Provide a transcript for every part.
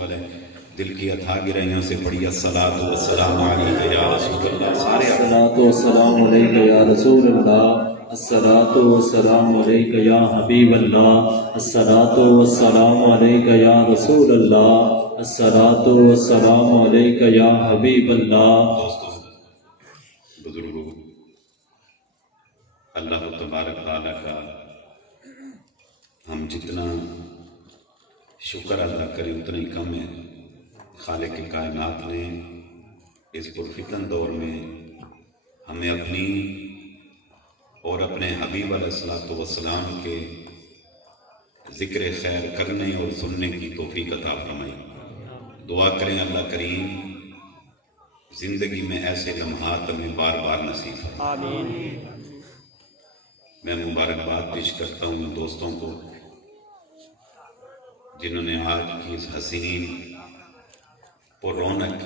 والے دل کی اتھا گرائیوں سے پڑھی الصلاۃ والسلام علیک یا رسول اللہ. سارے الصلاۃ والسلام علیک یا رسول اللہ، الصلاۃ والسلام علیک یا حبیب اللہ، الصلاۃ والسلام علیک یا رسول اللہ، الصلاۃ والسلام علیک یا حبیب اللہ. دوستوں، بزرگوں، اللہ تبارک تعالیٰ کا ہم جتنا شکر ادا کریں اتنا ہی کم ہے. خالق کائنات نے اس پرفتن دور میں ہمیں اپنی اور اپنے حبیب علیہ الصلوۃ والسلام کے ذکر خیر کرنے اور سننے کی توفیق عطا فرمائی. دعا کریں اللہ کریم زندگی میں ایسے لمحات ہمیں بار بار نصیب فرمائے. میں مبارکباد پیش کرتا ہوں ان دوستوں کو جنہوں نے آج کی اس حسین اور رونق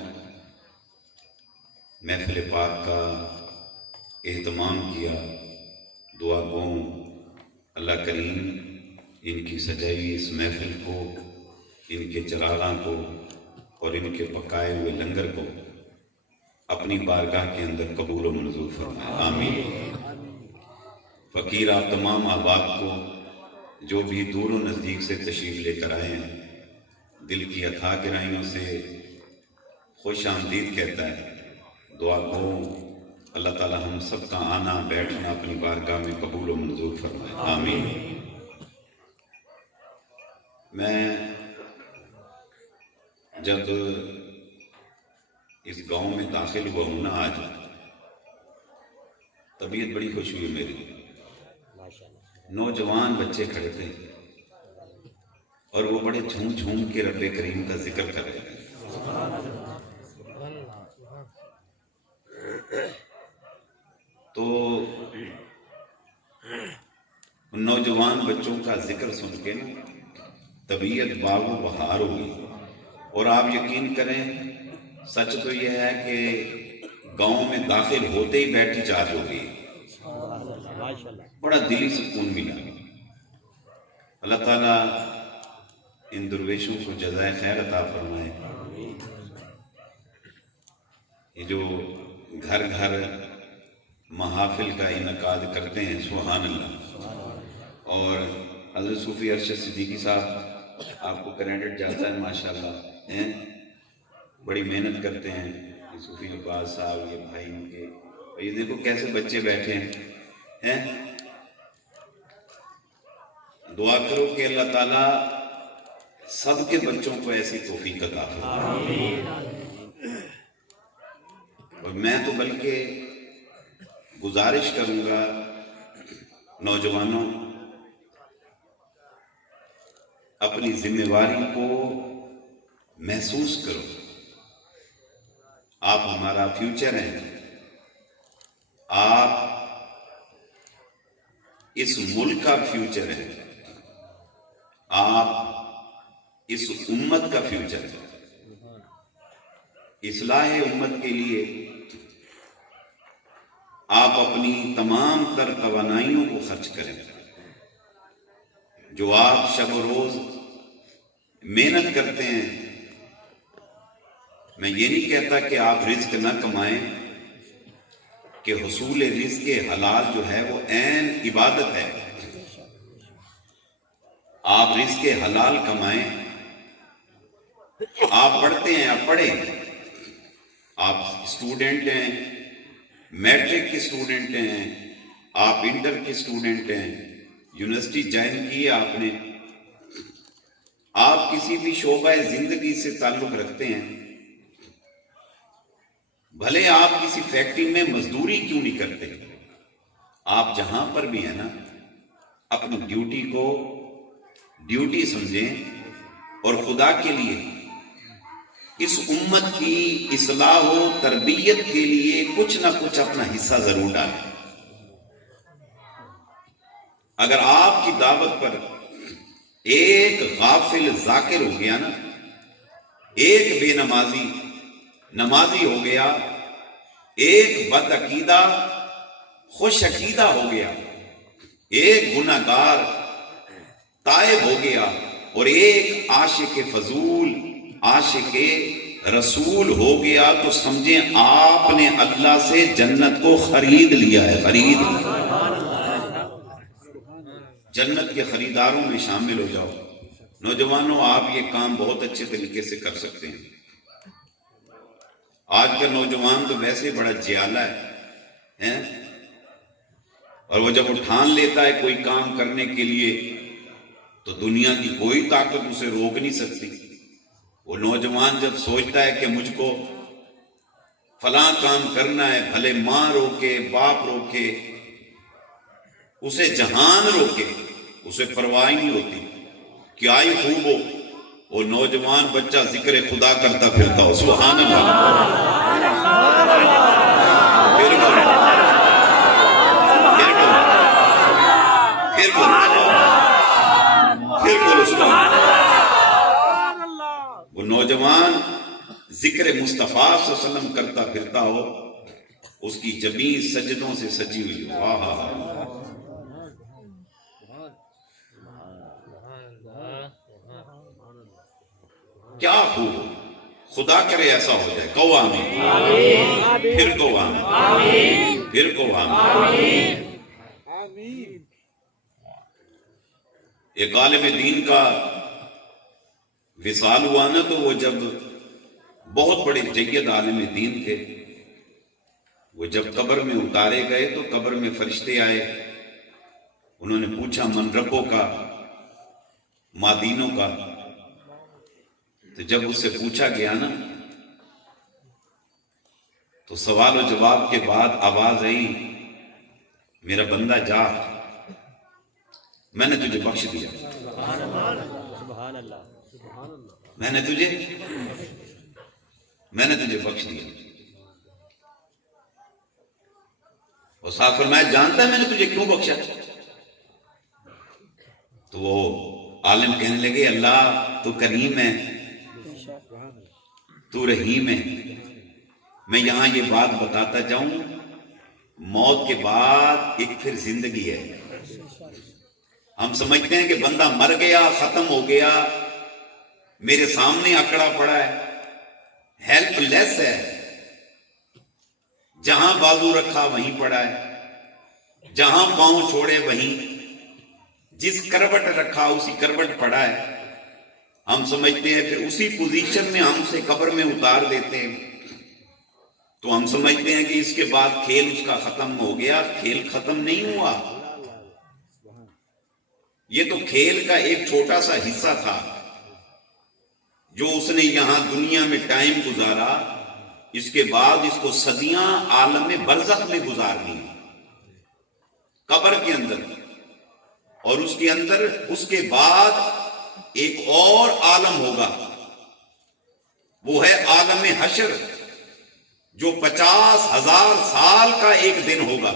محفل پاک کا اہتمام کیا. دعا گوں اللہ کریم ان کی سجائی اس محفل کو، ان کے چراغاں کو اور ان کے پکائے ہوئے لنگر کو اپنی بارگاہ کے اندر قبول و منظور فرمائے. آمین. فقیر آپ تمام احباب کو جو بھی دور و نزدیک سے تشریف لے کر آئے ہیں دل کی اتھا گہرائیوں سے خوش آمدید کہتا ہے. دعا گو اللہ تعالی ہم سب کا آنا بیٹھنا اپنی بارگاہ میں قبول و منظور فرمائے. آمین. میں جب اس گاؤں میں داخل ہوا ہوں نا آج، طبیعت بڑی خوش ہوئی میری. نوجوان بچے کھڑے تھے اور وہ بڑے جھوم جھوم کے رب کریم کا ذکر کر رہے تھے. تو نوجوان بچوں کا ذکر سن کے نا طبیعت باغ و بہار ہوئی. اور آپ یقین کریں سچ تو یہ ہے کہ گاؤں میں داخل ہوتے ہی بیٹری چارج ہو گئی. بڑا دلی سکون ملا. اللہ تعالیٰ ان درویشوں کو جزائے خیر عطا فرمائے. یہ جو گھر گھر محافل کا انعقاد کرتے ہیں سبحان اللہ. اور حضرت صوفی ارشد صدیقی صاحب آپ کو کریڈٹ جاتا ہے ماشاءاللہ، بڑی محنت کرتے ہیں. یہ صوفی عباس صاحب، یہ بھائی ان کے، یہ دیکھو کیسے بچے بیٹھے ہیں. دعا کرو کہ اللہ تعالیٰ سب کے بچوں کو ایسی توفیق عطا فرمائے. اور میں تو بلکہ گزارش کروں گا نوجوانوں، اپنی ذمہ داری کو محسوس کرو. آپ ہمارا فیوچر ہیں. آپ اس ملک کا فیوچر ہے. آپ اس امت کا فیوچر ہے. اصلاح امت کے لیے آپ اپنی تمام تر توانائیوں کو خرچ کریں. جو آپ شب و روز محنت کرتے ہیں، میں یہ نہیں کہتا کہ آپ رزق نہ کمائیں، کہ حصول رزق حلال جو ہے وہ عین عبادت ہے. آپ رزق حلال کمائیں. آپ پڑھتے ہیں، آپ پڑھیں. آپ اسٹوڈنٹ ہیں، میٹرک کے اسٹوڈنٹ ہیں، آپ انٹر کے اسٹوڈنٹ ہیں، یونیورسٹی جوائن کی آپ نے، آپ کسی بھی شعبہ زندگی سے تعلق رکھتے ہیں، بھلے آپ کسی فیکٹری میں مزدوری کیوں نہیں کرتے، آپ جہاں پر بھی ہیں نا اپنی ڈیوٹی کو ڈیوٹی سمجھیں اور خدا کے لیے اس امت کی اصلاح و تربیت کے لیے کچھ نہ کچھ اپنا حصہ ضرور ڈالیں. اگر آپ کی دعوت پر ایک غافل ذاکر ہو گیا نا، ایک بے نمازی ہو گیا، ایک بد عقیدہ خوش عقیدہ ہو گیا، ایک گناہگار تائب ہو گیا، اور ایک عاشق فضول عاشق رسول ہو گیا تو سمجھیں آپ نے اللہ سے جنت کو خرید لیا ہے، خرید، جنت کے خریداروں میں شامل ہو جاؤ۔ نوجوانوں، آپ یہ کام بہت اچھے طریقے سے کر سکتے ہیں۔ آج کا نوجوان تو ویسے بڑا جیالہ ہے، اور وہ جب ٹھان لیتا ہے کوئی کام کرنے کے لیے تو دنیا کی کوئی طاقت اسے روک نہیں سکتی۔ وہ نوجوان جب سوچتا ہے کہ مجھ کو فلاں کام کرنا ہے، بھلے ماں روکے، باپ روکے، اسے جہان روکے، اسے پرواہ نہیں ہوتی۔ کیا ہی خوب ہو وہ نوجوان بچہ ذکر خدا کرتا پھرتا ہو، سبحان اللہ، پھر بولو، سبحان اللہ۔ وہ نوجوان ذکر مصطفیٰ صلی اللہ علیہ وسلم کرتا پھرتا ہو، اس کی جبین سجدوں سے سجی ہوئی ہو، آہا، کیا خوب ہو۔ خدا کرے ایسا ہو جائے، کہو آمین، پھر کہو آمین، پھر کہو آمین۔ ایک عالم دین کا وصال ہوا نا، تو وہ جب بہت بڑے جید عالم دین تھے، وہ جب قبر میں اتارے گئے تو قبر میں فرشتے آئے، انہوں نے پوچھا من ربوں کا، مادینوں کا۔ تو جب اس سے پوچھا گیا نا تو سوال و جواب کے بعد آواز آئی، میرا بندہ جا، میں نے تجھے بخش دیا، میں نے تجھے بخش دیا۔ اور صاحب فرمایا جانتا ہے میں نے تجھے کیوں بخشا؟ تو وہ عالم کہنے لگے اللہ تو کریم ہے، تو رحیم ہے، میں یہاں یہ بات بتاتا جاؤں، موت کے بعد ایک پھر زندگی ہے۔ ہم سمجھتے ہیں کہ بندہ مر گیا، ختم ہو گیا، میرے سامنے اکڑا پڑا ہے، ہیلپ لیس ہے، جہاں بازو رکھا وہیں پڑا ہے، جہاں پاؤں چھوڑے وہیں، جس کروٹ رکھا اسی کروٹ پڑا ہے۔ ہم سمجھتے ہیں پھر اسی پوزیشن میں ہم اسے قبر میں اتار دیتے ہیں، تو ہم سمجھتے ہیں کہ اس کے بعد کھیل اس کا ختم ہو گیا۔ کھیل ختم نہیں ہوا، یہ تو کھیل کا ایک چھوٹا سا حصہ تھا جو اس نے یہاں دنیا میں ٹائم گزارا، اس کے بعد اس کو صدیاں عالم برزخ میں گزارنی، قبر کے اندر، اور اس کے اندر اس کے بعد ایک اور عالم ہوگا، وہ ہے عالم حشر، جو 50,000 سال کا ایک دن ہوگا،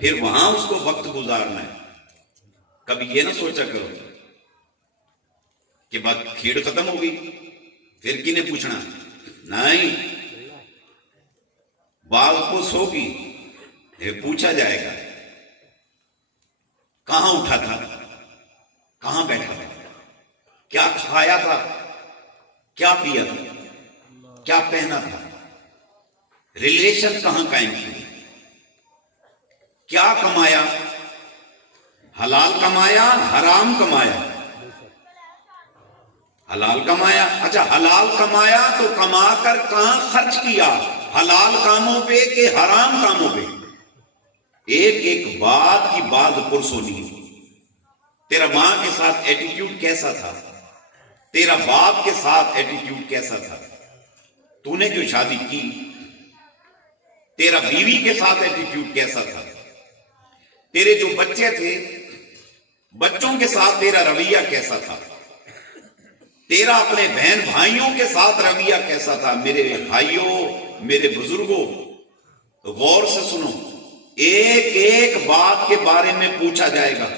پھر وہاں اس کو وقت گزارنا ہے۔ کبھی یہ نہ سوچا کرو کہ بات کھیڑ ختم ہو گئی پھر کینے پوچھنا، نہیں، بعض کچھ ہوگی، یہ پوچھا جائے گا کہاں اٹھا تھا، کہاں بیٹھا تھا، کیا کھایا تھا، کیا پیا تھا، کیا پہنا تھا، ریلیشن کہاں قائم کی، کیا کمایا، حلال کمایا، حرام کمایا، حلال کمایا، اچھا حلال کمایا تو کما کر کہاں خرچ کیا، حلال کاموں پہ کہ حرام کاموں پہ؟ ایک ایک بات کی بات پرسونی۔ تیرا ماں کے ساتھ ایٹیٹیوڈ کیسا تھا، تیرا باپ کے ساتھ ایٹیٹیوڈ کیسا تھا، تو نے جو شادی کی تیرا بیوی کے ساتھ ایٹیٹیوڈ کیسا تھا، تیرے جو بچے تھے بچوں کے ساتھ تیرا رویہ کیسا تھا، تیرا اپنے بہن بھائیوں کے ساتھ رویہ کیسا تھا؟ میرے بھائیوں، میرے بزرگوں، غور سے سنو، ایک ایک بات کے بارے میں پوچھا جائے گا۔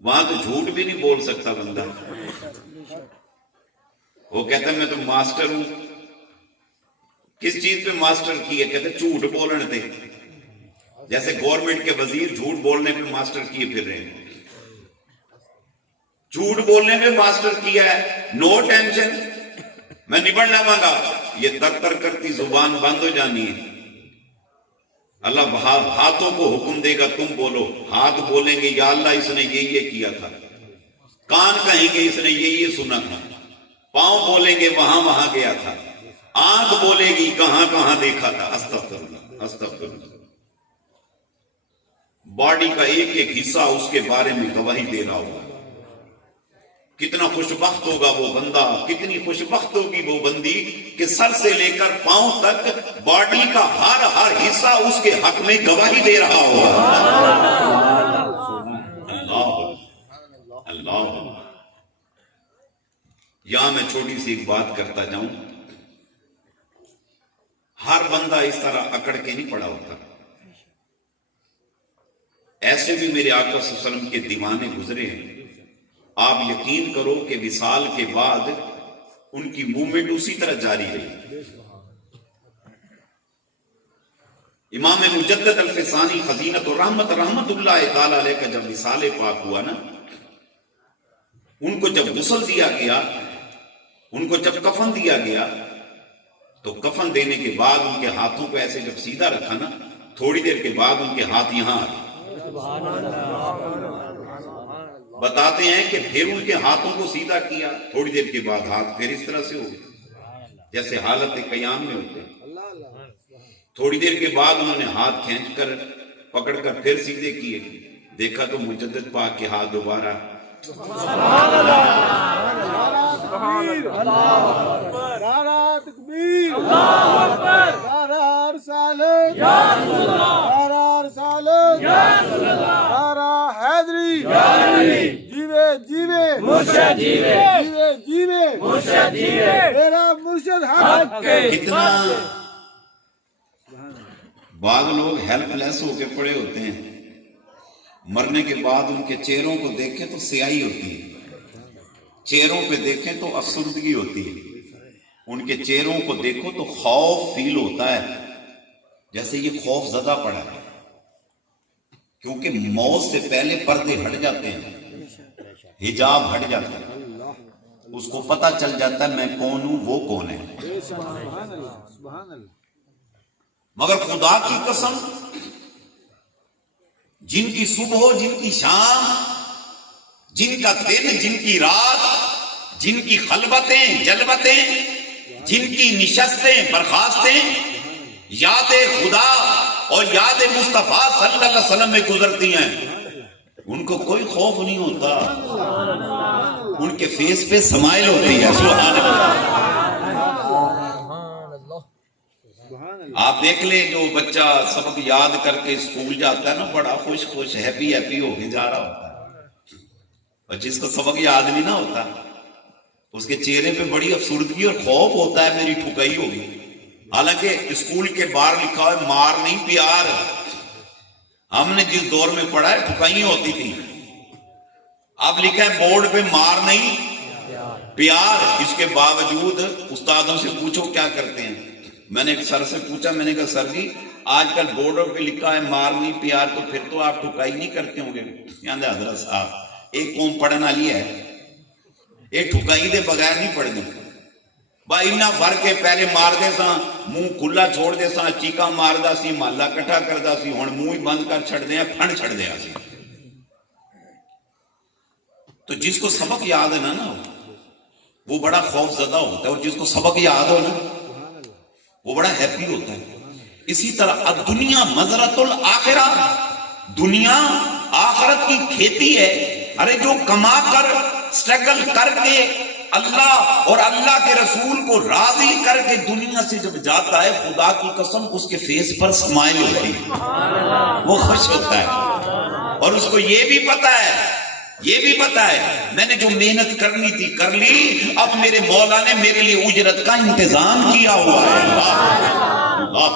وہاں تو جھوٹ بھی نہیں بول سکتا بندہ، وہ کہتا ہے میں تو ماسٹر ہوں۔ کس چیز پہ ماسٹر کی ہے؟ کہتے جھوٹ بولنے تھے، جیسے گورنمنٹ کے وزیر جھوٹ بولنے پہ ماسٹر کیے پھر رہے ہیں۔ جھوٹ بولنے میں ماسٹر کیا ہے، نو ٹینشن، میں نبڑ نہ مانگا، یہ تر تر کرتی زبان بند ہو جانی ہے۔ اللہ ہاتھوں کو حکم دے گا تم بولو، ہاتھ بولیں گے یا اللہ اس نے یہ کیا تھا، کان کہیں گے اس نے یہ سنا تھا، پاؤں بولیں گے وہاں گیا تھا، آنکھ بولے گی کہاں دیکھا تھا۔ استغفر اللہ، استغفر اللہ۔ باڈی کا ایک ایک حصہ اس کے بارے میں گواہی دے رہا ہوگا۔ کتنا خوش بخت ہوگا وہ بندہ، کتنی خوش بخت ہوگی وہ بندی کہ سر سے لے کر پاؤں تک باڈی کا ہر حصہ اس کے حق میں گواہی دے رہا ہوگا۔ اللہ۔ یہاں میں چھوٹی سی ایک بات کرتا جاؤں، ہر بندہ اس طرح اکڑ کے نہیں پڑا ہوتا۔ ایسے بھی میرے آقا صلی اللہ علیہ وسلم کے دیوانے گزرے ہیں، آپ یقین کرو کہ وصال کے بعد ان کی موومنٹ اسی طرح جاری رہی۔ امام مجدد الفسانی خزینۃ الرحمت رحمت اللہ تعالی علیہ کا جب وصال پاک ہوا نا، ان کو جب غسل دیا گیا، ان کو جب کفن دیا گیا، تو کفن دینے کے بعد ان کے ہاتھوں کو ایسے جب سیدھا رکھا نا، تھوڑی دیر کے بعد ان کے ہاتھ یہاں آ گئے۔ بتاتے ہیں کہ پھر ان کے ہاتھوں کو سیدھا کیا، تھوڑی دیر کے بعد ہاتھ پھر اس طرح سے ہو گئے جیسے حالت قیام میں ہوتے ہیں۔ تھوڑی دیر کے بعد انہوں نے ہاتھ کھینچ کر پکڑ کر پھر سیدھے کیے، دیکھا تو مجدد پاک کے ہاتھ دوبارہ۔ کتنا بعض لوگ ہیلپ لیس ہو کے پڑے ہوتے ہیں، مرنے کے بعد ان کے چہروں کو دیکھیں تو سیاہی ہوتی ہے، چہروں پہ دیکھیں تو افسردگی ہوتی ہے، ان کے چہروں کو دیکھو تو خوف فیل ہوتا ہے، جیسے یہ خوف زدہ پڑا ہے، کیونکہ موت سے پہلے پردے ہٹ جاتے ہیں، حجاب ہٹ جاتا ہے، اس کو پتہ چل جاتا ہے میں کون ہوں، وہ کون ہے۔ مگر خدا کی قسم، جن کی صبح، جن کی شام، جن کا دن، جن کی رات، جن کی خلوتیں جلوتیں، جن کی نشستیں برخاستیں یاد خدا اور یاد مصطفیٰ صلی اللہ علیہ وسلم میں گزرتی ہیں، ان کو کوئی خوف نہیں ہوتا، ان کے فیس پہ سمائل ہوتی ہے۔ سبحان اللہ۔ آپ دیکھ لیں جو بچہ سبق یاد کر کے اسکول جاتا ہے نا، بڑا خوش ہیپی ہو کے جا رہا ہوتا ہے، اور جس کو سبق یاد نہیں نہ ہوتا اس کے چہرے پہ بڑی افسردگی اور خوف ہوتا ہے میری ٹھکائی ہوگی۔ حالانکہ اسکول کے باہر لکھا ہے مار نہیں پیار، ہم نے جس دور میں پڑھا ہے ٹھکائی ہوتی تھی، اب لکھا ہے بورڈ پہ مار نہیں پیار۔ اس کے باوجود استادوں سے پوچھو کیا کرتے ہیں۔ میں نے ایک سر سے پوچھا، میں نے کہا سر جی آج کل بورڈوں پہ لکھا ہے مار نہیں پیار، تو پھر تو آپ ٹھکائی نہیں کرتے ہوں گے؟ کہندے حضرت صاحب ایک قوم پڑھن والی ہے، ایک ٹھکائی دے بغیر نہیں پڑھنی بھائی، اتنا فرق ہے، پہلے مار دے ساں منہ کھلا چھوڑ دے ساں، چیکا ماردا سی، محلہ کٹھا کردا سی، ہن منہ ہی بند کر چھڑ دے، پھنڈ چھڑ دے سی۔ تو جس کو سبق یاد ہے نا وہ بڑا خوف زدہ ہوتا ہے، اور جس کو سبق یاد ہو نا وہ بڑا ہیپی ہوتا ہے۔ اسی طرح دنیا مزرعۃ الآخرہ، دنیا آخرت کی کھیتی ہے۔ ارے جو کما کر سٹرگل کر کے اللہ اور اللہ کے رسول کو راضی کر کے دنیا سے جب جاتا ہے، خدا کی قسم اس کے فیس پر سمائل ہوتی ہے، وہ خوش ہوتا ہے، اور اس کو یہ بھی پتا ہے میں نے جو محنت کرنی تھی کر لی، اب میرے مولا نے میرے لیے اجرت کا انتظام کیا ہوا ہے۔ اللہ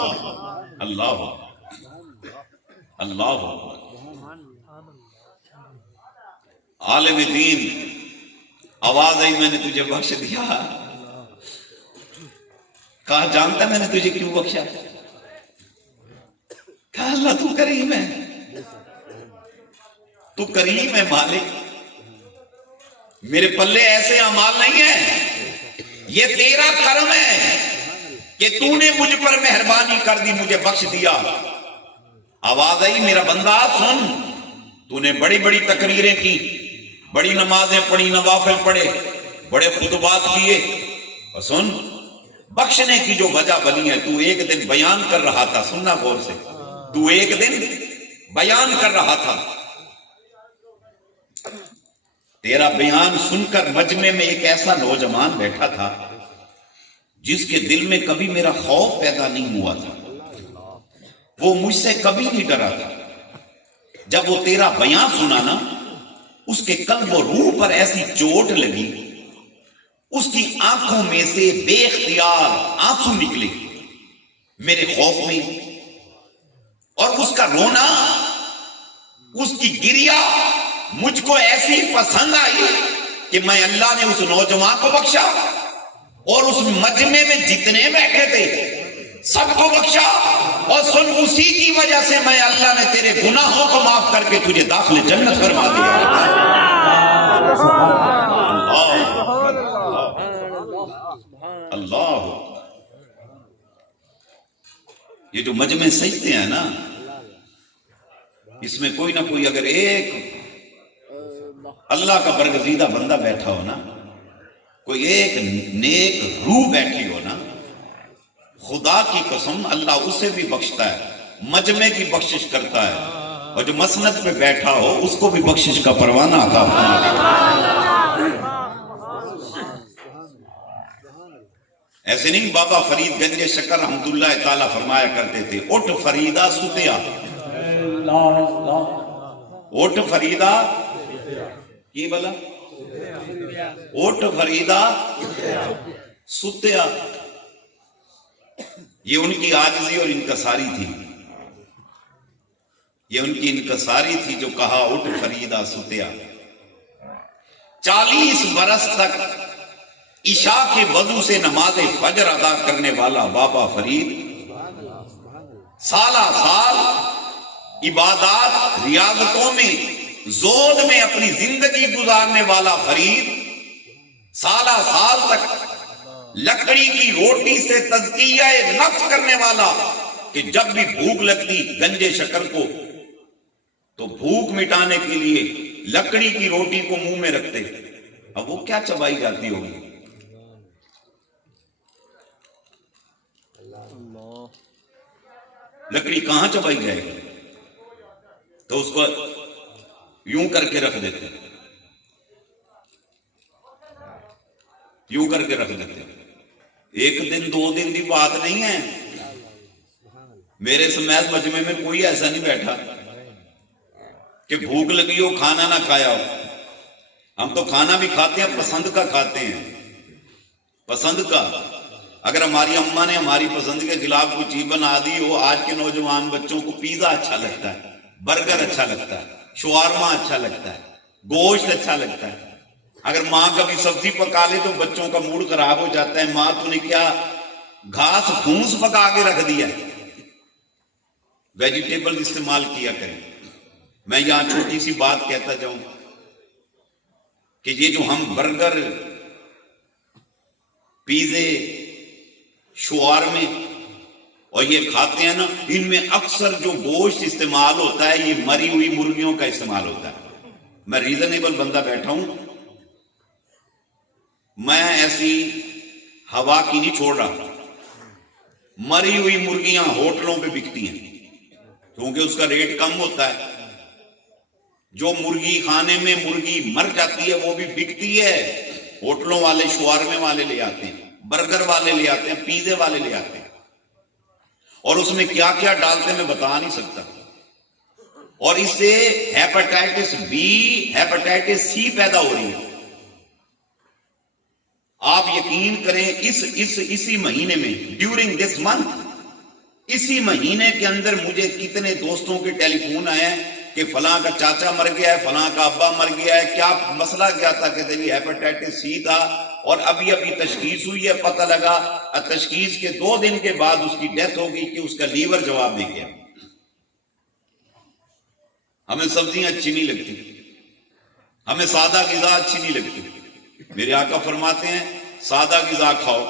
اللہ اللہ اللہ۔ عالم دین آواز آئی، میں نے تجھے بخش دیا۔ کہا جانتا میں نے تجھے کیوں بخشا؟ کہا اللہ تو کریم ہے، تو کریم ہے مالک، میرے پلے ایسے اعمال نہیں ہیں، یہ تیرا کرم ہے کہ تو نے مجھ پر مہربانی کر دی، مجھے بخش دیا۔ آواز آئی میرا بندہ سن، تو نے بڑی بڑی تقریریں کی، بڑی نمازیں پڑھی، نوافل پڑھے، بڑے خطبات کیے، اور سن بخشنے کی جو وجہ بنی ہے، تو ایک دن بیان کر رہا تھا، سننا غور سے، تو ایک دن بیان کر رہا تھا، تیرا بیان سن کر مجمع میں ایک ایسا نوجوان بیٹھا تھا جس کے دل میں کبھی میرا خوف پیدا نہیں ہوا تھا، وہ مجھ سے کبھی نہیں ڈرا تھا۔ جب وہ تیرا بیان سنا نا، اس کے قلب و روح پر ایسی چوٹ لگی، اس کی آنکھوں میں سے بے اختیار آنسو نکلے میرے خوف میں، اور اس کا رونا، اس کی گریا مجھ کو ایسی پسند آئی کہ میں اللہ نے اس نوجوان کو بخشا، اور اس مجمع میں جتنے بیٹھے تھے سب کو بخشا، اور سن اسی کی وجہ سے میں اللہ نے تیرے گناہوں کو معاف کر کے تجھے داخل جنت فرما دیا۔ اللہ، یہ جو مجمع سجدے ہیں نا، اس میں کوئی نہ کوئی اگر ایک اللہ کا برگزیدہ بندہ بیٹھا ہو نا، کوئی ایک نیک روح بیٹھی ہو نا، خدا کی قسم اللہ اسے بھی بخشتا ہے، مجمع کی بخشش کرتا ہے، اور جو مسند پہ بیٹھا ہو اس کو بھی بخشش کا پروانہ عطا فرما دیتا۔ ایسے نہیں، بابا فرید گنج شکر رحمت اللہ تعالیٰ فرمایا کرتے تھے، اٹھ فریدہ ستیا، اٹھ فریدہ کی بلا، اٹھ فریدہ ستیا۔ یہ ان کی عاجزی اور انکساری تھی، یہ ان کی انکساری تھی جو کہا اٹھ فریدہ ستیا۔ 40 برس تک عشاء کے وضو سے نماز فجر ادا کرنے والا بابا فرید، سالہ سال عبادات ریاضتوں میں زود میں اپنی زندگی گزارنے والا فرید، سالہ سال تک لکڑی کی روٹی سے تزکیہ نفس کرنے والا، کہ جب بھی بھوک لگتی گنجے شکر کو تو بھوک مٹانے کے لیے لکڑی کی روٹی کو منہ میں رکھتے۔ اب وہ کیا چبائی جاتی ہوگی؟ لکڑی کہاں چبائی جائے گی؟ تو اس کو یوں کر کے رکھ دیتے، یوں کر کے رکھ دیتے۔ ایک دن دو دن کی بات نہیں ہے، میرے سمیت مجمع میں کوئی ایسا نہیں بیٹھا کہ بھوک لگی ہو کھانا نہ کھایا ہو۔ ہم تو کھانا بھی کھاتے ہیں، پسند کا کھاتے ہیں، پسند کا۔ اگر ہماری اماں نے ہماری پسند کے خلاف کوئی چیز بنا دی ہو، آج کے نوجوان بچوں کو پیزا اچھا لگتا ہے، برگر اچھا لگتا ہے، شوارما اچھا لگتا ہے، گوشت اچھا لگتا ہے۔ اگر ماں کبھی سبزی پکا لے تو بچوں کا موڈ خراب ہو جاتا ہے، ماں تو نے کیا گھاس پھوس پکا کے رکھ دیا۔ ویجیٹیبل استعمال کیا کریں۔ میں یہاں چھوٹی سی بات کہتا جاؤں کہ یہ جو ہم برگر، پیزے، شوارمے اور یہ کھاتے ہیں نا، ان میں اکثر جو گوشت استعمال ہوتا ہے یہ مری ہوئی مرغیوں کا استعمال ہوتا ہے۔ میں ریزنیبل بندہ بیٹھا ہوں، میں ایسی ہوا کی نہیں چھوڑ رہا۔ مری ہوئی مرغیاں ہوٹلوں پہ بکتی ہیں کیونکہ اس کا ریٹ کم ہوتا ہے۔ جو مرغی خانے میں مرغی مر جاتی ہے وہ بھی بکتی ہے، ہوٹلوں والے شوارمے والے لے آتے ہیں، برگر والے لے آتے ہیں، پیزے والے لے آتے ہیں، اور اس میں کیا کیا ڈالتے ہیں میں بتا نہیں سکتا۔ اور اس سے ہیپاٹائٹس بی، ہیپاٹائٹس سی پیدا ہو رہی ہے۔ آپ یقین کریں اسی مہینے میں، ڈیورنگ دس منتھ، اسی مہینے کے اندر مجھے کتنے دوستوں کے ٹیلی فون آئے ہیں کہ فلاں کا چاچا مر گیا ہے، فلاں کا ابا مر گیا ہے، کیا مسئلہ کیا تھا؟ کہتے ہیں ہیپاٹائٹس سی تھا، اور ابھی تشخیص ہوئی ہے، پتہ لگا تشخیص کے 2 دن کے بعد اس کی ڈیتھ ہو گئی کہ اس کا لیور جواب دے گیا۔ ہمیں سبزیاں اچھی نہیں لگتی، ہمیں سادہ غذا اچھی نہیں لگتی، میرے آقا فرماتے ہیں سادہ غذا کھاؤ،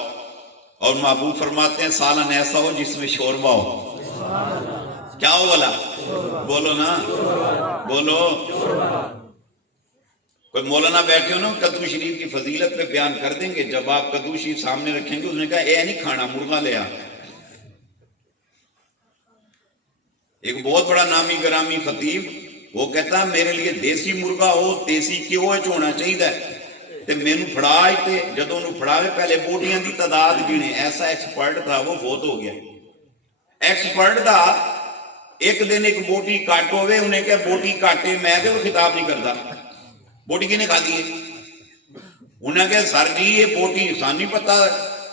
اور محبوب فرماتے ہیں سالن ایسا ہو جس میں شوربہ ہو۔ کیا ہو بولا؟ بولو نا، بولو۔ کوئی مولانا بیٹھے ہو نا کدو شریف کی فضیلت پہ بیان کر دیں گے، جب آپ کدو شریف سامنے رکھیں گے اس نے کہا اے نہیں کھانا، مرغا لے آ۔ ایک بہت بڑا نامی گرامی خطیب وہ کہتا ہے میرے لیے دیسی مرغا ہو، دیسی کیوں ہونا چاہیے تے مینوں پھڑا تے جدوں انہوں پھڑاوے پہلے بوٹیاں دی تعداد گنے۔ ایسا ایکسپرٹ تھا، وہ فوت ہو گیا۔ ایکسپرٹ تھا، ایک دن ایک بوٹی کٹ ہوئے، انہیں کہا بوٹی کاٹے، میں کہ وہ خطاب نہیں کرتا، بوٹی کنے کھا دی ہے؟ انہیں کہا سر جی یہ بوٹی سان نہیں پتا،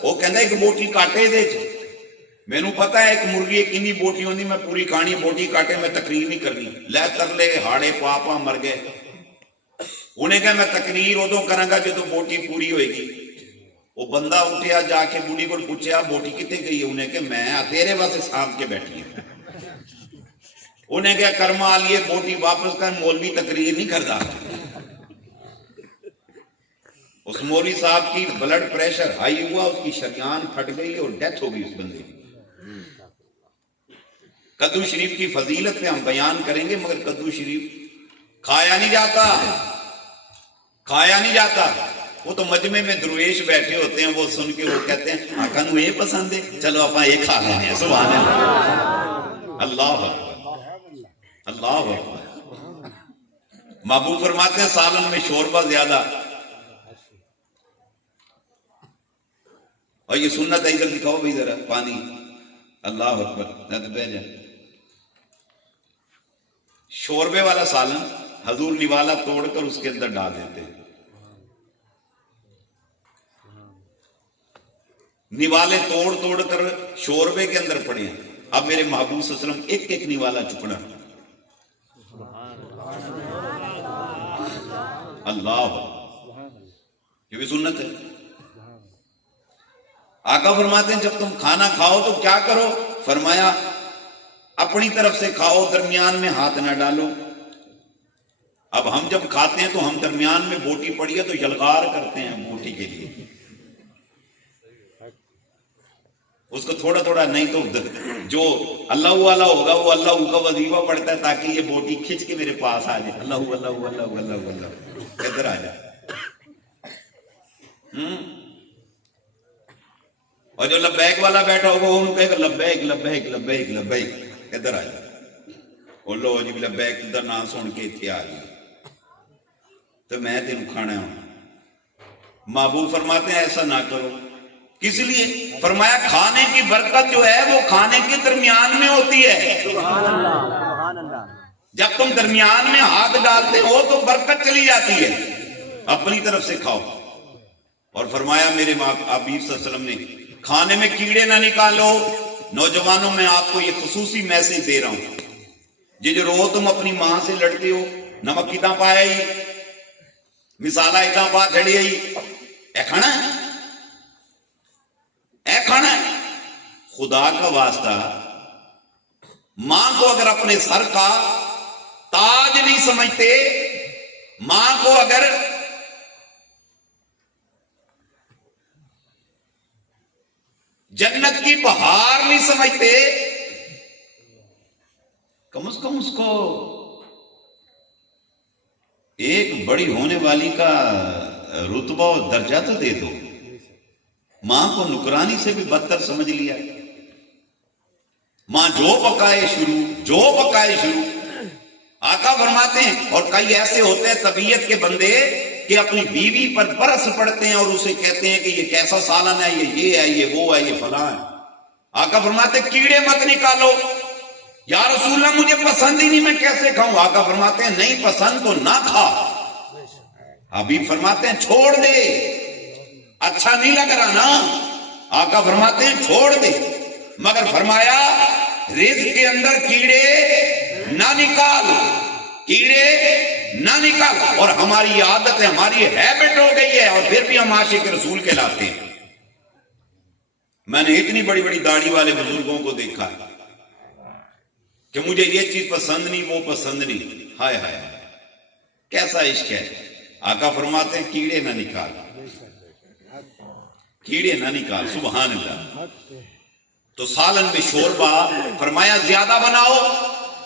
وہ کہندا ایک بوٹی کاٹے دے چ مینوں پتا ہے ایک مرغی کنی بوٹی ہوندی، میں پوری کہانی بوٹی کاٹے میں تقریر نہیں کرنی، لے ترلے ہاڑے پاپا مر گئے۔ انہیں کہا میں تقریر ادو کراں گا جدو بوٹی پوری ہوئے گی۔ وہ بندہ اٹھیا جا کے بوڑھی کو پوچھا بوٹی کتے گئی؟ انہیں کہ میں تیرے واسطے سانپ کے بیٹھی ہوں۔ انہیں کہا کرما لیے بوٹی واپس کر، مولوی تقریر نہیں کرتا۔ اس مولوی صاحب کی بلڈ پریشر ہائی ہوا، اس کی شریان پھٹ گئی اور ڈیتھ ہو گئی اس بندے کی۔ کدو شریف کی فضیلت پہ ہم بیان کریں گے، مگر کدو شریف کھایا نہیں جاتا، کھایا نہیں جاتا۔ وہ تو مجمع میں درویش بیٹھے ہوتے ہیں، وہ سن کے وہ کہتے ہیں آقا نو یہ پسند ہے، چلو اپنا یہ کھا لینے ہیں۔ سبحان اللہ، اللہ اکبر، اللہ اکبر۔ محبوب فرماتے ہیں سالن میں شوربہ زیادہ، اور یہ سنت ہے، ادھر دکھاؤ بھی ذرا پانی، اللہ اکبر۔ بہ جائے شوربے والا سالن حضور نوالا توڑ کر اس کے اندر ڈال دیتے ہیں، نوالے توڑ توڑ کر شوربے کے اندر پڑے ہیں۔ اب میرے محبوب صلی اللہ علیہ وسلم ایک ایک نوالا چکنا، اللہ، یہ بھی سنت ہے۔ آقا فرماتے ہیں جب تم کھانا کھاؤ تو کیا کرو؟ فرمایا اپنی طرف سے کھاؤ، درمیان میں ہاتھ نہ ڈالو۔ اب ہم جب کھاتے ہیں تو ہم درمیان میں بوٹی پڑی ہے تو یلغار کرتے ہیں بوٹی کے لیے، اس کو تھوڑا تھوڑا، نہیں تو جو اللہ والا ہوگا وہ اللہ کا وظیفہ پڑھتا ہے تاکہ یہ بوٹی کھچ کے میرے پاس آ جائے، اللہ اللہ اللہ اللہ اللہ ادھر آ جائے۔ اور جو لبیک والا بیٹھا ہوگا وہ کہے گا لبیک لبیک لبیک لبیک، ادھر آ جائے۔ اور لو جی لبیک ادھر نہ سن کے اتنے آ گئی تو میں تینوں کھانا ہوں۔ محبوب فرماتے ہیں ایسا نہ کرو، کس لیے؟ فرمایا کھانے کی برکت جو ہے وہ کھانے کے درمیان میں ہوتی ہے۔ جب تم درمیان میں ہاتھ ڈالتے ہو تو برکت چلی جاتی ہے۔ اپنی طرف سے کھاؤ۔ اور فرمایا میرے حبیب صلی اللہ علیہ وسلم نے کھانے میں کیڑے نہ نکالو۔ نوجوانوں میں آپ کو یہ خصوصی میسج دے رہا ہوں، جو روز تم اپنی ماں سے لڑتے ہو، نمک کتنا پایا ہی، مسالہ اتنا پا چڑھی ہی، اے کھانا ہے، اے کھانا ہے۔ خدا کا واسطہ ماں کو اگر اپنے سر کا تاج نہیں سمجھتے، ماں کو اگر جنت کی بہار نہیں سمجھتے، کم از کم اس کو ایک بڑی ہونے والی کا رتبہ اور درجہ تو دے دو۔ ماں کو نکرانی سے بھی بدتر سمجھ لیا۔ ماں جو پکائے شروع۔ آقا فرماتے ہیں، اور کئی ایسے ہوتے ہیں طبیعت کے بندے کہ اپنی بیوی پر برس پڑتے ہیں اور اسے کہتے ہیں کہ یہ کیسا سالن ہے، یہ ہے، یہ وہ ہے، یہ فلاں ہے۔ آقا فرماتے ہیں کیڑے مت نکالو۔ یا رسول اللہ مجھے پسند ہی نہیں، میں کیسے کھاؤں؟ آقا فرماتے ہیں نہیں پسند تو نہ کھا۔ حبیب فرماتے ہیں چھوڑ دے، اچھا نہیں لگ رہا نا؟ آقا فرماتے ہیں چھوڑ دے، مگر فرمایا رزق کے اندر کیڑے نہ نکال، کیڑے نہ نکال۔ اور ہماری عادت ہے، ہماری ہیبٹ ہو گئی ہے، اور پھر بھی ہم عاشق رسول کہلاتے ہیں۔ میں نے اتنی بڑی بڑی داڑھی والے بزرگوں کو دیکھا کہ مجھے یہ چیز پسند نہیں، وہ پسند نہیں۔ ہائے ہائے کیسا عشق ہے۔ آقا فرماتے ہیں کیڑے نہ نکال۔ کیڑے نہ نکال، سبحان اللہ۔ تو سالن میں شوربہ فرمایا زیادہ بناؤ،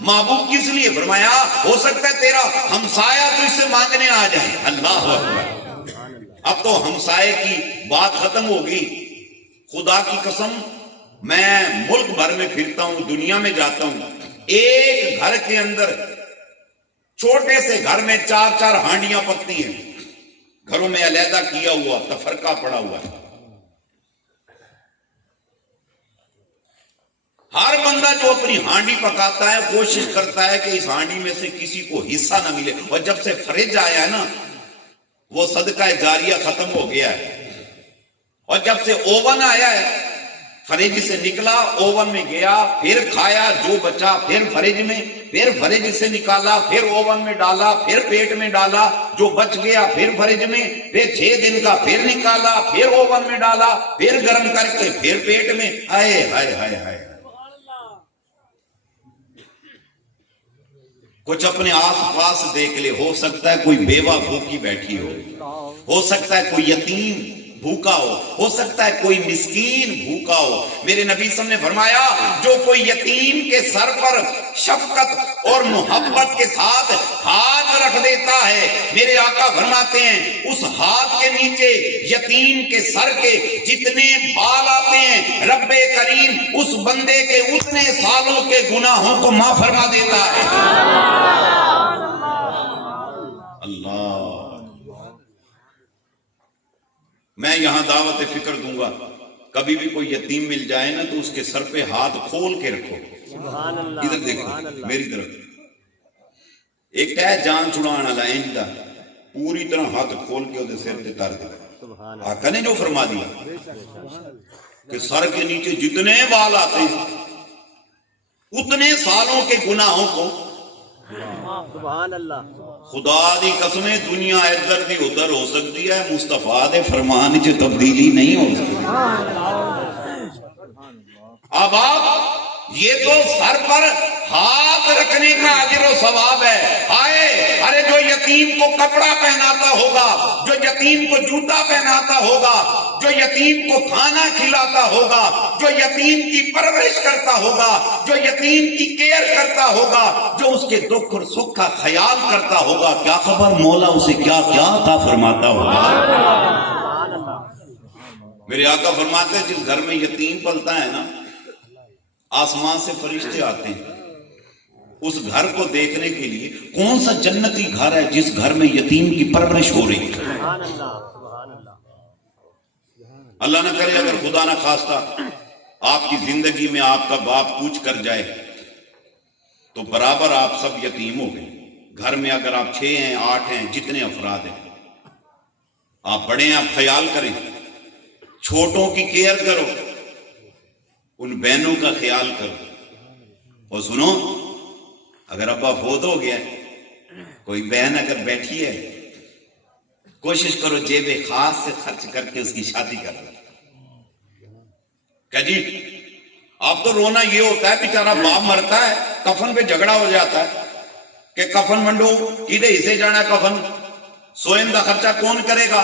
محبوب کس لیے؟ فرمایا ہو سکتا ہے تیرا ہمسایہ تو اس سے مانگنے آ جائے۔ اللہ اکبر۔ اب تو ہمسائے کی بات ختم ہوگی، خدا کی قسم میں ملک بھر میں پھرتا ہوں، دنیا میں جاتا ہوں، ایک گھر کے اندر چھوٹے سے گھر میں 4 ہانڈیاں پکتی ہیں، گھروں میں علیحدہ کیا ہوا تفرقہ پڑا ہوا ہے۔ ہر بندہ جو اپنی ہانڈی پکاتا ہے کوشش کرتا ہے کہ اس ہانڈی میں سے کسی کو حصہ نہ ملے، اور جب سے فریج آیا ہے نا وہ صدقہ جاریہ ختم ہو گیا ہے، اور جب سے اوون آیا ہے فریج سے نکلا اوون میں گیا، پھر کھایا جو بچا، پھر فریج میں، پھر فریج سے نکالا، پھر اوون میں ڈالا، پھر پیٹ میں ڈالا، جو بچ گیا پھر فریج میں، پھر 6 دن کا پھر نکالا، پھر اوون میں ڈالا، پھر گرم کر کے پھر پیٹ میں۔ ہائے ہائے ہائے ہائے۔ کچھ اپنے آس پاس دیکھ لے، ہو سکتا ہے کوئی بیوہ بھوکی بیٹھی ہو سکتا ہے کوئی یتیم بھوکا ہو سکتا ہے کوئی مسکین بھوکا ہو۔ میرے نبی صلی اللہ علیہ وسلم نے فرمایا جو کوئی یتیم کے سر پر شفقت اور محبت کے ساتھ ہاتھ رکھ دیتا ہے، میرے آقا فرماتے ہیں اس ہاتھ کے نیچے یتیم کے سر کے جتنے بال آتے ہیں رب کریم اس بندے کے اتنے سالوں کے گناہوں کو معاف فرما دیتا ہے۔ اللہ، میں یہاں دعوت فکر دوں گا، کبھی بھی کوئی یتیم مل جائے نا تو اس کے سر پہ ہاتھ کھول کے رکھو۔ ادھر دیکھو میری طرف، ایک ہے جان چھڑان والا انج دا، پوری طرح ہاتھ کھول کے اسے سر پہ تار دے۔ آقا نے جو فرما دیا کہ سر کے نیچے جتنے بال آتے ہیں اتنے سالوں کے گناہوں کو سبحان اللہ۔ خدا دی قسمیں دنیا ادھر دی ادھر ہو سکتی ہے، مصطفیٰ دے فرمان چ تبدیلی نہیں ہو سکتی۔ اب آپ یہ تو سر پر ہاتھ رکھنے کا اجر و ثواب ہے۔ آئے ارے جو یتیم کو کپڑا پہناتا ہوگا، جو یتیم کو جوتا پہناتا ہوگا، جو یتیم کو کھانا کھلاتا ہوگا، جو یتیم کی پرورش کرتا ہوگا، جو یتیم کی کیئر کرتا ہوگا، جو اس کے دکھ اور سکھ کا خیال کرتا ہوگا، کیا خبر مولا اسے کیا کیا عطا فرماتا ہوگا۔ میرے آقا فرماتے ہیں جس گھر میں یتیم پلتا ہے نا آسمان سے فرشتے آتے ہیں اس گھر کو دیکھنے کے لیے۔ کون سا جنتی گھر ہے جس گھر میں یتیم کی پرورش ہو رہی ہے؟ اللہ نہ کرے اگر خدا نہ خواستہ آپ کی زندگی میں آپ کا باپ کوچ کر جائے تو برابر آپ سب یتیم ہو گئے۔ گھر میں اگر آپ 6 ہیں 8 ہیں جتنے افراد ہیں، آپ بڑے ہیں آپ خیال کریں، چھوٹوں کی کیئر کرو، ان بہنوں کا خیال کرو۔ اور سنو اگر ابا فوت ہو گیا کوئی بہن اگر بیٹھی ہے کوشش کرو جیب خاص سے خرچ کر کے اس کی شادی کر لو۔ کہ جی اب تو رونا یہ ہوتا ہے بیچارہ باپ مرتا ہے کفن پہ جھگڑا ہو جاتا ہے کہ کفن منڈو کدے اسے جانا ہے، کفن سوئن کا خرچہ کون کرے گا،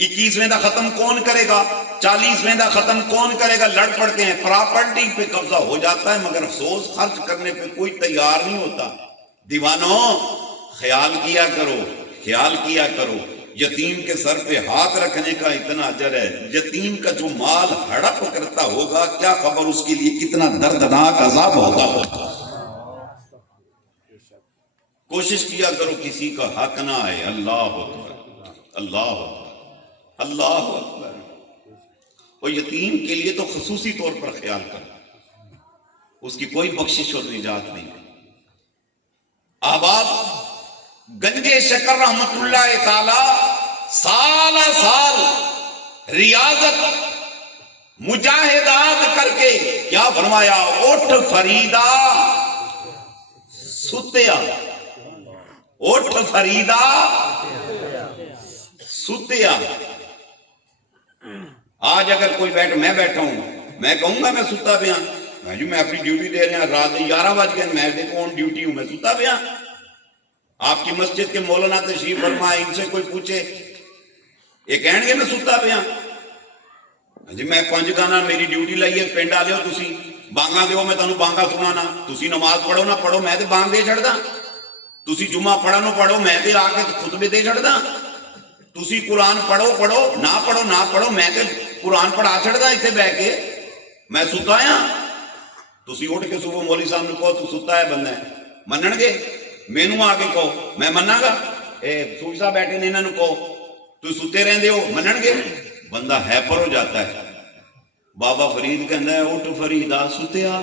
21ویں دا ختم کون کرے گا، 40ویں دا ختم کون کرے گا، لڑ پڑتے ہیں، پراپرٹی پہ قبضہ ہو جاتا ہے مگر افسوس خرچ کرنے پہ کوئی تیار نہیں ہوتا۔ دیوانوں خیال کیا کرو، خیال کیا کرو، یتیم کے سر پہ ہاتھ رکھنے کا اتنا اجر ہے، یتیم کا جو مال ہڑپ کرتا ہوگا کیا خبر اس کے لیے کتنا دردناک عذاب ہوتا ہوگا۔ کوشش کیا کرو کسی کا حق نہ آئے۔ اللہ اکبر، اللہ اکبر، اللہ اکبر۔ اور یتیم کے لیے تو خصوصی طور پر خیال کرو، اس کی کوئی بخشش اور نجات نہیں۔ احباب گنجے شکر رحمت اللہ تعالی سالہ سال ریاضت مجاہدات کر کے کیا فرمایا، اٹھ فریدہ ستیا، اٹھ فریدہ ستیا۔ آج اگر کوئی میں بیٹھا ہوں میں کہوں گا میں ستا پیا، میں اپنی ڈیوٹی دے رہے ہیں، رات 11 بج گئے، میں دیکھو آن ڈیوٹی ہوں، میں ستا پیا۔ آپ کی مسجد کے مولانا تشریف فرما، ان سے کوئی پوچھے ਇਹ ਕਹਿਣਗੇ ਮੈਂ ਸੁੱਤਾ ਪਿਆ। ਹਾਂਜੀ, ਮੈਂ 5 ਗਾਣਾ ਮੇਰੀ ਡਿਊਟੀ ਲਈ ਹੈ, ਪਿੰਡ ਆ ਲਿਓ ਤੁਸੀਂ, ਬਾਂਗਾ ਦਿਓ, ਮੈਂ ਤੁਹਾਨੂੰ ਬਾਂਗਾ ਸੁਣਾਣਾ। ਤੁਸੀਂ ਨਮਾਜ਼ ਪੜੋ ਨਾ ਪੜੋ, ਮੈਂ ਤੇ ਬਾਂਗ ਦੇ ਛੱਡਦਾ। ਤੁਸੀਂ ਜੁਮਾ ਪੜੋ ਨਾ ਪੜੋ, ਮੈਂ ਤੇ ਆ ਕੇ ਖੁਤਬੇ ਦੇ ਛੱਡਦਾ। ਤੁਸੀਂ ਕੁਰਾਨ ਪੜੋ ਨਾ ਪੜੋ, ਮੈਂ ਤੇ ਕੁਰਾਨ ਪੜਾ ਛੱਡਦਾ ਇੱਥੇ ਬਹਿ ਕੇ। ਮੈਂ ਸੁੱਤਾ ਆ। ਤੁਸੀਂ ਉੱਠ ਕੇ ਸੁਬਹ ਮੌਲੀ ਸਾਹਿਬ ਨੂੰ ਕਹੋ ਤੂੰ ਸੁੱਤਾ ਹੈ ਬੰਦਾ, ਮੰਨਣਗੇ? ਮੈਨੂੰ ਆ ਕੇ ਕਹੋ, ਮੈਂ ਮੰਨਾਂਗਾ। ਇਹ ਸੂਫੀ ਸਾਹਿਬ ਬੈਠੇ ਨੇ, ਇਹਨਾਂ ਨੂੰ ਕਹੋ ਤੁਸੀਂ ਸੁੱਤੇ ਰਹਿੰਦੇ ਹੋ, ਮੰਨਣਗੇ? ਬੰਦਾ ਹੈਪਰ ਹੋ ਜਾਤਾ ਹੈ। ਬਾਬਾ ਫਰੀਦ ਕਹਿੰਦਾ ਹੈ ਉੱਠ ਫਰੀਦਾ ਸੁੱਤਿਆ।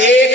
1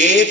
1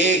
1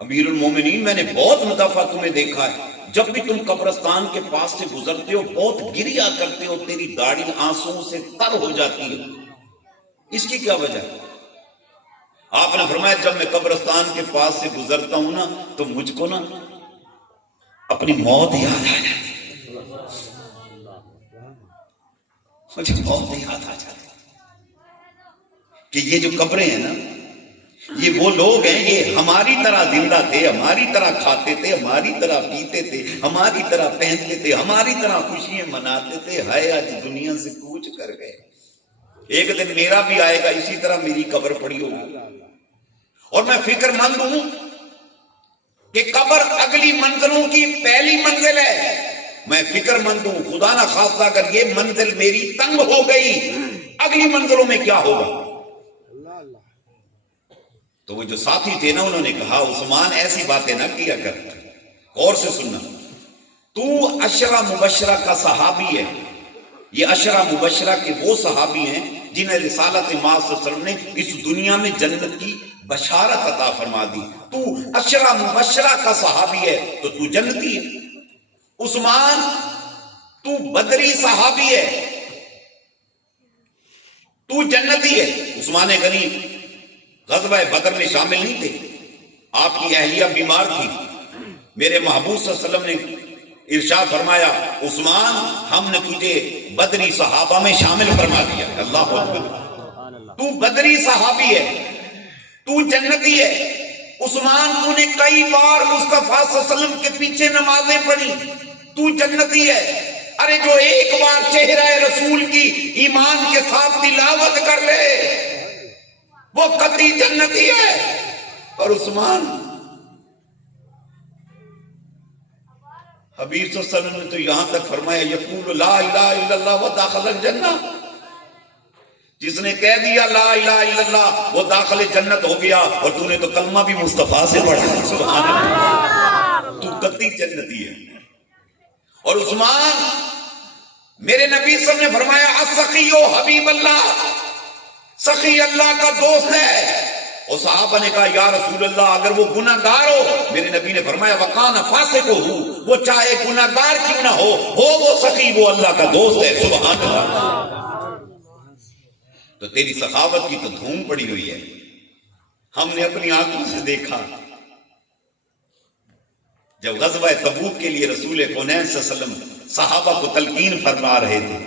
امیر المومنین میں نے بہت دفعہ تمہیں دیکھا ہے، جب بھی تم قبرستان کے پاس سے گزرتے ہو بہت گریا کرتے ہو، تیری داڑھی آنسوؤں سے تر ہو جاتی ہے، اس کی کیا وجہ ہے؟ آپ نے فرمایا جب میں قبرستان کے پاس سے گزرتا ہوں نا تو مجھ کو نا اپنی موت یاد آ جاتی ہے، مجھے موت یاد آ جاتی ہے کہ یہ جو قبریں ہیں نا، یہ وہ لوگ ہیں، یہ ہماری طرح زندہ تھے، ہماری طرح کھاتے تھے، ہماری طرح پیتے تھے، ہماری طرح پہنتے تھے، ہماری طرح خوشیاں مناتے تھے، ہائے آج دنیا سے کوچ کر گئے، ایک دن میرا بھی آئے گا اسی طرح میری قبر پڑی ہوگی۔ اور میں فکر مند ہوں کہ قبر اگلی منزلوں کی پہلی منزل ہے، میں فکر مند ہوں خدا نہ خواستہ اگر یہ منزل میری تنگ ہو گئی اگلی منزلوں میں کیا ہوگا۔ تو وہ جو ساتھی تھے نا انہوں نے کہا عثمان ایسی باتیں نہ کیا کر، غور سے سننا، تو عشرہ مبشرہ کا صحابی ہے، یہ عشرہ مبشرہ کے وہ صحابی ہیں جنہیں رسالت ماں صلی اللہ علیہ وسلم نے اس دنیا میں جنت کی بشارت عطا فرما دی، تو عشرہ مبشرہ کا صحابی ہے تو تو جنتی ہے۔ عثمان تو بدری صحابی ہے، تو جنتی ہے۔ عثمان غنی غزوہ بدر میں شامل نہیں تھے، آپ کی اہلیہ بیمار تھی، میرے محبوب صلی اللہ علیہ وسلم نے ارشاد فرمایا عثمان ہم نے تجھے بدری صحابہ میں شامل فرما دیا۔ اللہ اکبر، تو بدری صحابی ہے، تو جنتی ہے۔ عثمان تو نے کئی بار مصطفیٰ صلی اللہ علیہ وسلم کے پیچھے نمازیں پڑھی، تو جنتی ہے۔ ارے جو ایک بار چہرہ رسول کی ایمان کے ساتھ تلاوت کر لے وہ قطعی جنتی ہے۔ اور عثمان حبیب صلی اللہ علیہ وسلم نے تو یہاں تک فرمایا یقول لا الہ الا اللہ وداخل الجنہ، جس نے کہہ دیا لا الہ الا اللہ وہ داخل جنت ہو گیا، اور تو نے تو کلمہ بھی مصطفیٰ سے پڑھا، سبحان اللہ، تو قطعی جنتی ہے۔ اور عثمان میرے نبی صلی اللہ علیہ وسلم نے فرمایا السخی حبیب اللہ، سخی اللہ کا دوست ہے۔ اور صحابہ نے کہا یا رسول اللہ اگر وہ گناہ گار ہو، میرے نبی نے فرمایا وکان فاسق ہو، وہ چاہے گناہ گار کیوں نہ ہو وہ سخی، وہ اللہ کا دوست ہے، سبحان اللہ۔ تو تیری سخاوت کی تو دھوم پڑی ہوئی ہے، ہم نے اپنی آنکھوں سے دیکھا جب غزوہ تبوک کے لیے رسول کونین صلی اللہ علیہ وسلم صحابہ کو تلقین فرما رہے تھے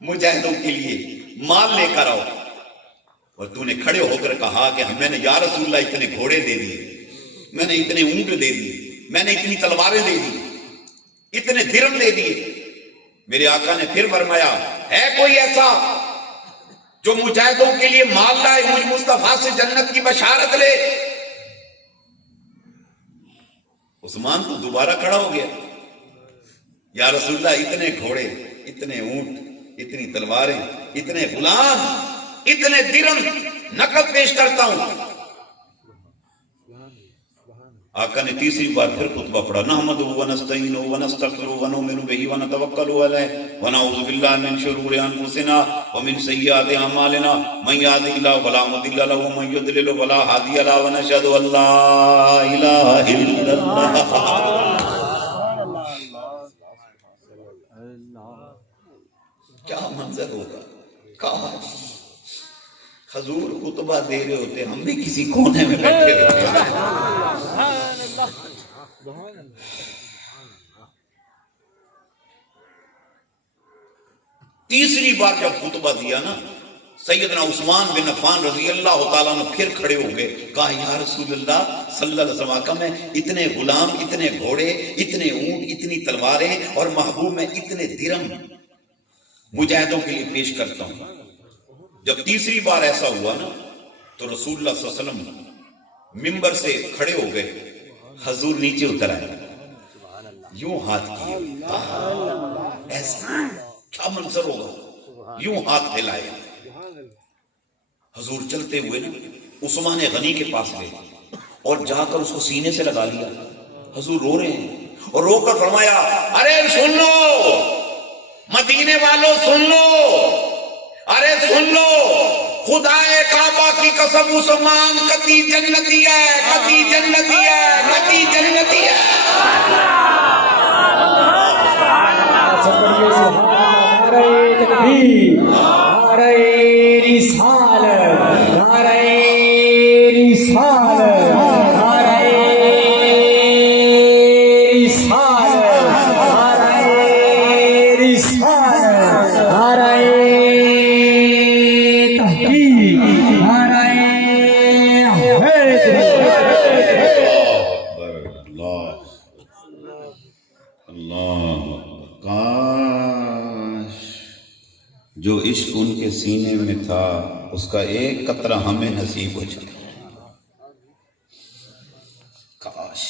مجاہدوں کے لیے مال لے کر آؤ، اور تو نے کھڑے ہو کر کہا کہ میں نے یا رسول اللہ اتنے گھوڑے دے دیے، میں نے اتنے اونٹ دے دیے، میں نے اتنی تلواریں دے دی، اتنے درم دے دیے۔ میرے آقا نے پھر فرمایا ہے کوئی ایسا جو مجاہدوں کے لیے مال لائے مجھ مصطفیٰ سے جنت کی بشارت لے؟ عثمان تو دوبارہ کھڑا ہو گیا، یا رسول اللہ اتنے گھوڑے، اتنے اونٹ، اتنی تلواریں، اتنے غلام، اتنے درم نقد پیش کرتا ہوں۔ آقا نے تیسری بار پھر خطبہ پڑھا نحمدہ ونستعینہ ونستغفرہ ونؤمن بہ ونتوکل علیہ ونعوذ باللہ من شرور انفسنا ومن سیئات اعمالنا من یهده اللہ فلا مضل له ومن یضلل فلا هادی له ونشهد ان لا الہ الا اللہ۔ کیا منظر ہوگا، کہاں حضور خطبہ دے رہے ہوتے ہم بھی کسی کونے میں بیٹھے ہوتے۔ تیسری بار جب خطبہ دیا نا سیدنا عثمان بن عفان رضی اللہ تعالیٰ عنہ پھر کھڑے ہو گئے، کہا یا رسول اللہ صلی اللہ علیہ وسلم آقا میں اتنے غلام، اتنے گھوڑے، اتنے اونٹ، اتنی تلواریں اور محبوب میں اتنے درم مجاہدوں کے لیے پیش کرتا ہوں۔ جب تیسری بار ایسا ہوا نا تو رسول اللہ صلی اللہ علیہ وسلم منبر سے کھڑے ہو گئے، حضور نیچے اتر آئے، یوں ہاتھ کیے، ایسا کیا منظر ہوگا، یوں ہاتھ پھیلائے، حضور چلتے ہوئے نا عثمان غنی کے پاس گئے اور جا کر اس کو سینے سے لگا لیا، حضور رو رہے ہیں، اور رو کر فرمایا ارے سن لو مدینے والوں، سن لو، ارے سن لو، خدا کعبہ کی قسم عثمان کتی جنتی ہے، کتی جنتی ہے، کتی جنتی ہے۔ نعرہ تکبیر، نعرہ رسالت، نعرہ رسالت، نعرہ رسالت، نعرہ رسالت، نعرہ تحقیق، نعرہ حیدری۔ اللہ کاش جو عشق ان کے سینے میں تھا اس کا ایک قطرہ ہمیں نصیب ہو جائے، کاش۔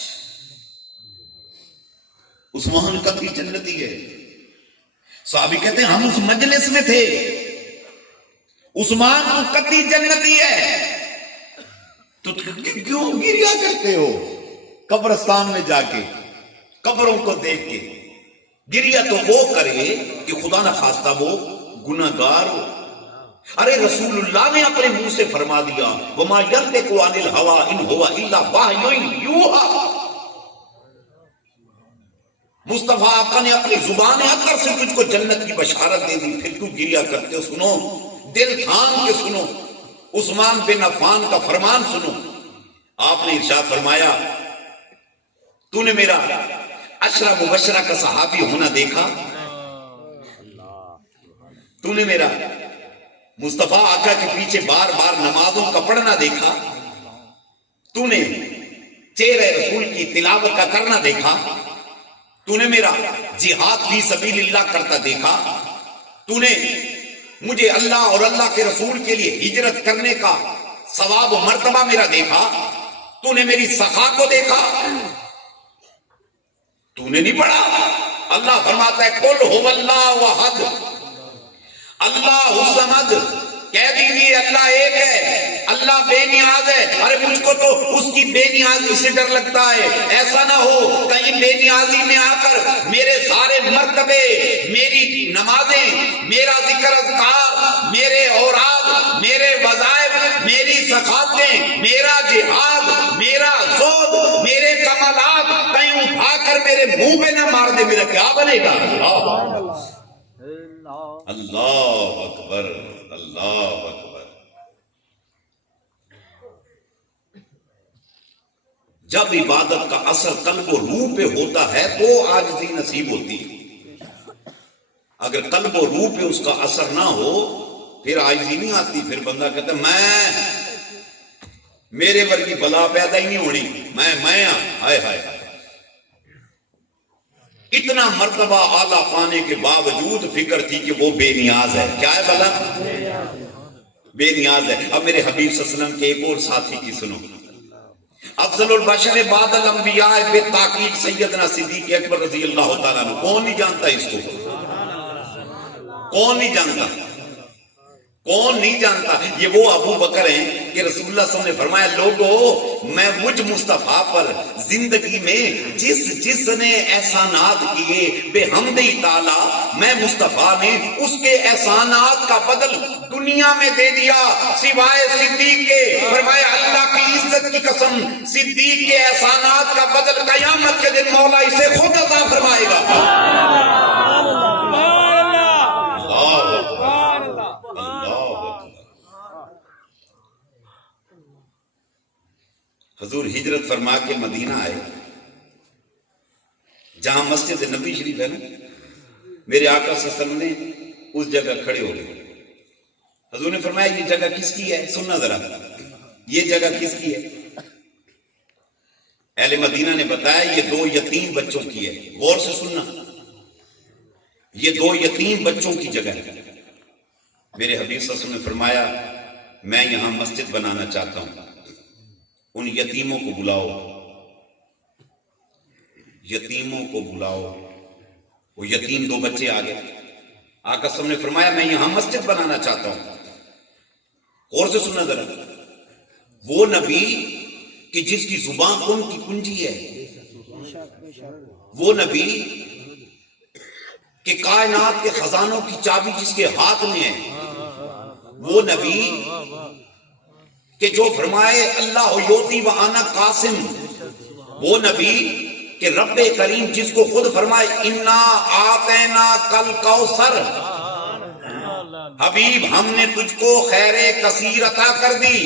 عثمان کتی جنتی ہے، صحابی کہتے ہیں ہم اس مجلس میں تھے، عثمان تو کتی جنتی ہے، تو کیوں گریا کرتے ہو؟ قبرستان میں جا کے قبروں کو دیکھ کے گریا تو وہ کرے کہ خدا نہ خواستہ وہ گناہگار ہو۔ ارے رسول اللہ نے اپنے منہ سے فرما دیا وما ينطق عن الهوى ان هو الا وحی یوحی، مصطفیٰ آقا نے اپنی زبان اطہر سے تجھ کو جنت کی بشارت دے دی، پھر تو گریا کرتے ہو؟ سنو، دل تھام کے سنو، عثمان بن عفان کا فرمان سنو۔ آپ نے ارشاد فرمایا تو نے میرا عشرہ مبشرہ کا صحابی ہونا دیکھا، تو نے میرا مصطفیٰ آقا کے پیچھے بار بار نمازوں کا پڑھنا دیکھا، تو نے چہرے رسول کی تلاوت کا کرنا دیکھا، تو نے میرا جہاد فی سبیل اللہ کرتا دیکھا، تو نے مجھے اللہ اور اللہ کے رسول کے لیے ہجرت کرنے کا ثواب و مرتبہ میرا دیکھا، تو نے میری سخا کو دیکھا، تو نے نہیں پڑھا؟ اللہ فرماتا ہے قل هو اللہ احد اللہ الصمد، کہہ دیجیے اللہ ایک ہے، اللہ بے نیاز ہے۔ ارے مجھ کو تو اس کی بے نیازی سے ڈر لگتا ہے، ایسا نہ ہو کہیں بے نیازی میں آ کر میرے سارے مرتبے، میری نمازیں، میرا ذکر اذکار، میرے اوراد، میرے وظائف، میری سخاوتیں، میرا جہاد، میرا زہد، میرے کمالات کہیں اٹھا کر میرے منہ پہ نہ مار دے، میرا کیا بنے گا؟ اللہ اکبر، اللہ اکبر۔ جب عبادت کا اثر قلب و روح پہ ہوتا ہے تو عاجزی نصیب ہوتی ہے، اگر قلب و روح پہ اس کا اثر نہ ہو پھر عاجزی نہیں آتی، پھر بندہ کہتا ہے میرے ورگی بلا پیدا ہی نہیں ہونی، میں ہائے ہائے۔ اتنا مرتبہ اعلیٰ پانے کے باوجود فکر تھی کہ وہ بے نیاز ہے۔ کیا ہے بلا؟ بے نیاز ہے۔ اب میرے حبیب صلی اللہ علیہ وسلم کے ایک اور ساتھی کی سنو، افضل البشر بعد الانبیاء بے تحقیق سیدنا صدیق اکبر رضی اللہ تعالیٰ عنہ۔ کون نہیں جانتا اس کو؟ کون نہیں جانتا؟ کون نہیں جانتا؟ یہ وہ ابو بکر ہیں کہ رسول اللہ صلی اللہ علیہ وسلم نے فرمایا لوگو میں مجھ مصطفیٰ پر زندگی میں جس نے احسانات کیے بے حمدی تعالی، میں مصطفیٰ نے اس کے احسانات کا بدل دنیا میں دے دیا سوائے صدیق کے۔ فرمایا اللہ کی عزت کی قسم صدیق کے احسانات کا بدل قیامت کے دن مولا اسے خود عطا فرمائے گا۔ حضور ہجرت فرما کے مدینہ آئے، جہاں مسجد نبی شریف ہے نا، میرے آقا صلی اللہ علیہ وسلم نے اس جگہ کھڑے ہو گئے۔ حضور نے فرمایا یہ جگہ کس کی ہے؟ سننا ذرا، یہ جگہ کس کی ہے؟ اہل مدینہ نے بتایا یہ 2 یتیم بچوں کی ہے۔ غور سے سننا، یہ 2 یتیم بچوں کی جگہ ہے۔ میرے حبیب صلی اللہ علیہ وسلم نے فرمایا میں یہاں مسجد بنانا چاہتا ہوں، ان یتیموں کو بلاؤ، یتیموں کو بلاؤ۔ وہ یتیم 2 بچے آ گئے، آقا صلی اللہ علیہ وسلم نے فرمایا میں یہاں مسجد بنانا چاہتا ہوں۔ غور سے سننا ذرا، وہ نبی کہ جس کی زبان کن کی کنجی ہے، وہ نبی کہ کائنات کے خزانوں کی چابی جس کے ہاتھ میں ہے، وہ نبی کہ جو فرمائے اللہ یوتی و انا قاسم، وہ نبی کہ رب کریم جس کو خود فرمائے انا آتینا کل کوثر، حبیب ہم نے تجھ کو خیر کثیر عطا کر دی،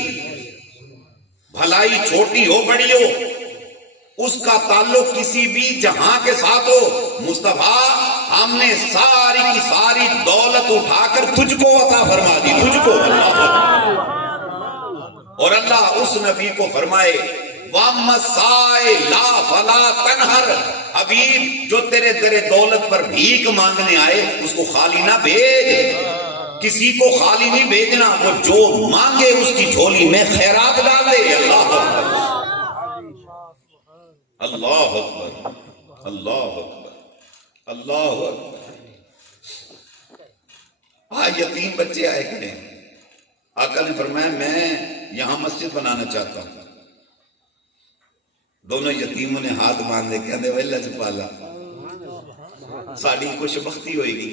بھلائی چھوٹی ہو بڑی ہو اس کا تعلق کسی بھی جہاں کے ساتھ ہو، مصطفیٰ ہم نے ساری کی ساری دولت اٹھا کر تجھ کو عطا فرما دی، تجھ کو۔ اور اللہ اس نبی کو فرمائے وَمَسَائِ لَا فَلَا تَنْهَرْ، حبیب جو تیرے درِ دولت پر بھیک مانگنے آئے اس کو خالی نہ بھیج، کسی کو خالی نہیں بھیجنا، وہ جو مانگے اس کی جھولی میں خیرات ڈال دے۔ اللہ اکبر اللہ اکبر اللہ اکبر اللہ اکبر۔ یتیم بچے آئے کھڑے ہیں، آقا نے فرمایا میں یہاں مسجد بنانا چاہتا ہوں۔ دونوں یتیموں نے ہاتھ باندھے کہتے اللہ چپالا ساڑی خوش بختی ہوئے گی،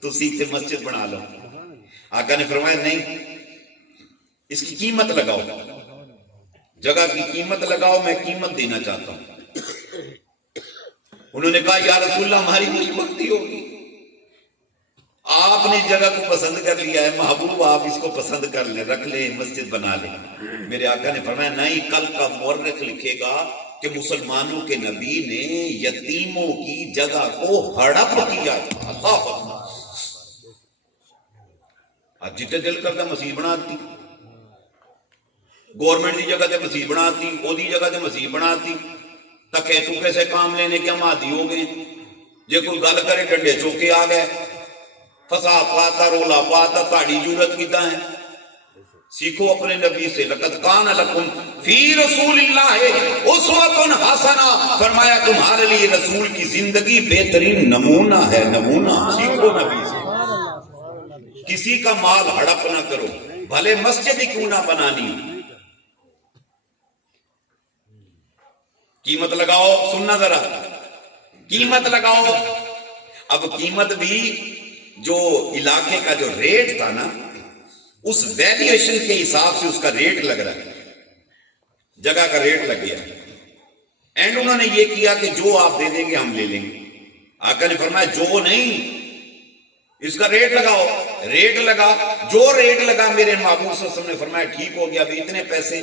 تو سیتے مسجد بنا لو۔ آقا نے فرمایا نہیں، اس کی قیمت لگاؤ، جگہ کی قیمت لگاؤ، میں قیمت دینا چاہتا ہوں۔ انہوں نے کہا یا رسول اللہ ہماری خوش بختی ہوگی، آپ نے جگہ کو پسند کر لیا ہے، محبوب آپ اس کو پسند کر لیں، رکھ لیں، مسجد بنا لیں۔ میرے آقا نے فرمایا نہیں، کل کا مورخ لکھے گا کہ مسلمانوں کے نبی نے یتیموں کی جگہ کو ہڑپ کیا تھا۔ اللہ اج جتے دل کرتا مسیح بناتی، گورنمنٹ دی جگہ تے مسیح بناتی، او دی جگہ تے مسیح بناتی، تکے ٹوکے سے کام لینے کے ہم عادی ہو گئے، جے کوئی گل کرے ڈنڈے چوکے آ گئے، فساد پاتا رولا پاتا، تاڑی جورت کیتا ہے۔ سیکھو اپنے نبی سے، لقد کان لکم فی رسول اللہ اسوۃ حسنہ، فرمایا تمہارے لیے رسول کی زندگی بہترین نمونہ ہے، نمونہ۔ سیکھو نبی سے، کسی کا مال ہڑپ نہ کرو، بھلے مسجد ہی کیوں نہ بنانی، قیمت لگاؤ۔ سننا ذرا، قیمت لگاؤ۔ اب قیمت بھی جو علاقے کا جو ریٹ تھا نا، اس ویلیویشن کے حساب سے اس کا ریٹ لگ رہا ہے، جگہ کا ریٹ لگ گیا، اینڈ انہوں نے یہ کیا کہ جو آپ دے دیں گے ہم لے لیں گے۔ آقا نے فرمایا جو نہیں، اس کا ریٹ لگاؤ۔ ریٹ لگا، جو ریٹ لگا میرے محبوب صلی اللہ علیہ وسلم نے فرمایا ٹھیک ہو گیا، ابھی اتنے پیسے۔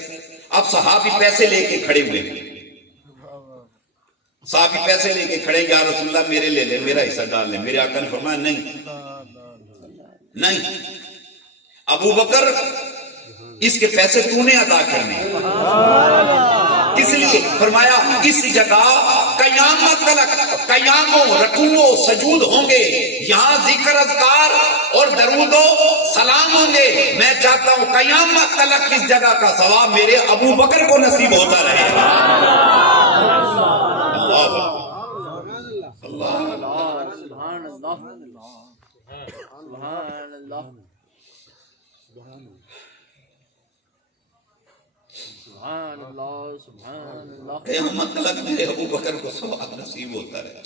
اب صحابی پیسے لے کے کھڑے ہوئے، صحابی پیسے لے کے کھڑے، یا رسول اللہ میرے لے لیں، میرا حصہ ڈال لیں۔ میرے آقا نے فرمایا نہیں نہیں، ابو بکر اس کے پیسے تو نے ادا کرنے، کس لیے؟ فرمایا اس جگہ قیامت تک قیاموں رکوع و سجود ہوں گے، یہاں ذکر اذکار اور درود و سلام ہوں گے، میں چاہتا ہوں قیامت تک اس جگہ کا ثواب میرے ابو بکر کو نصیب ہوتا رہے۔ قیامت تک میرے ابو بکر کو ثواب نصیب ہوتا رہے۔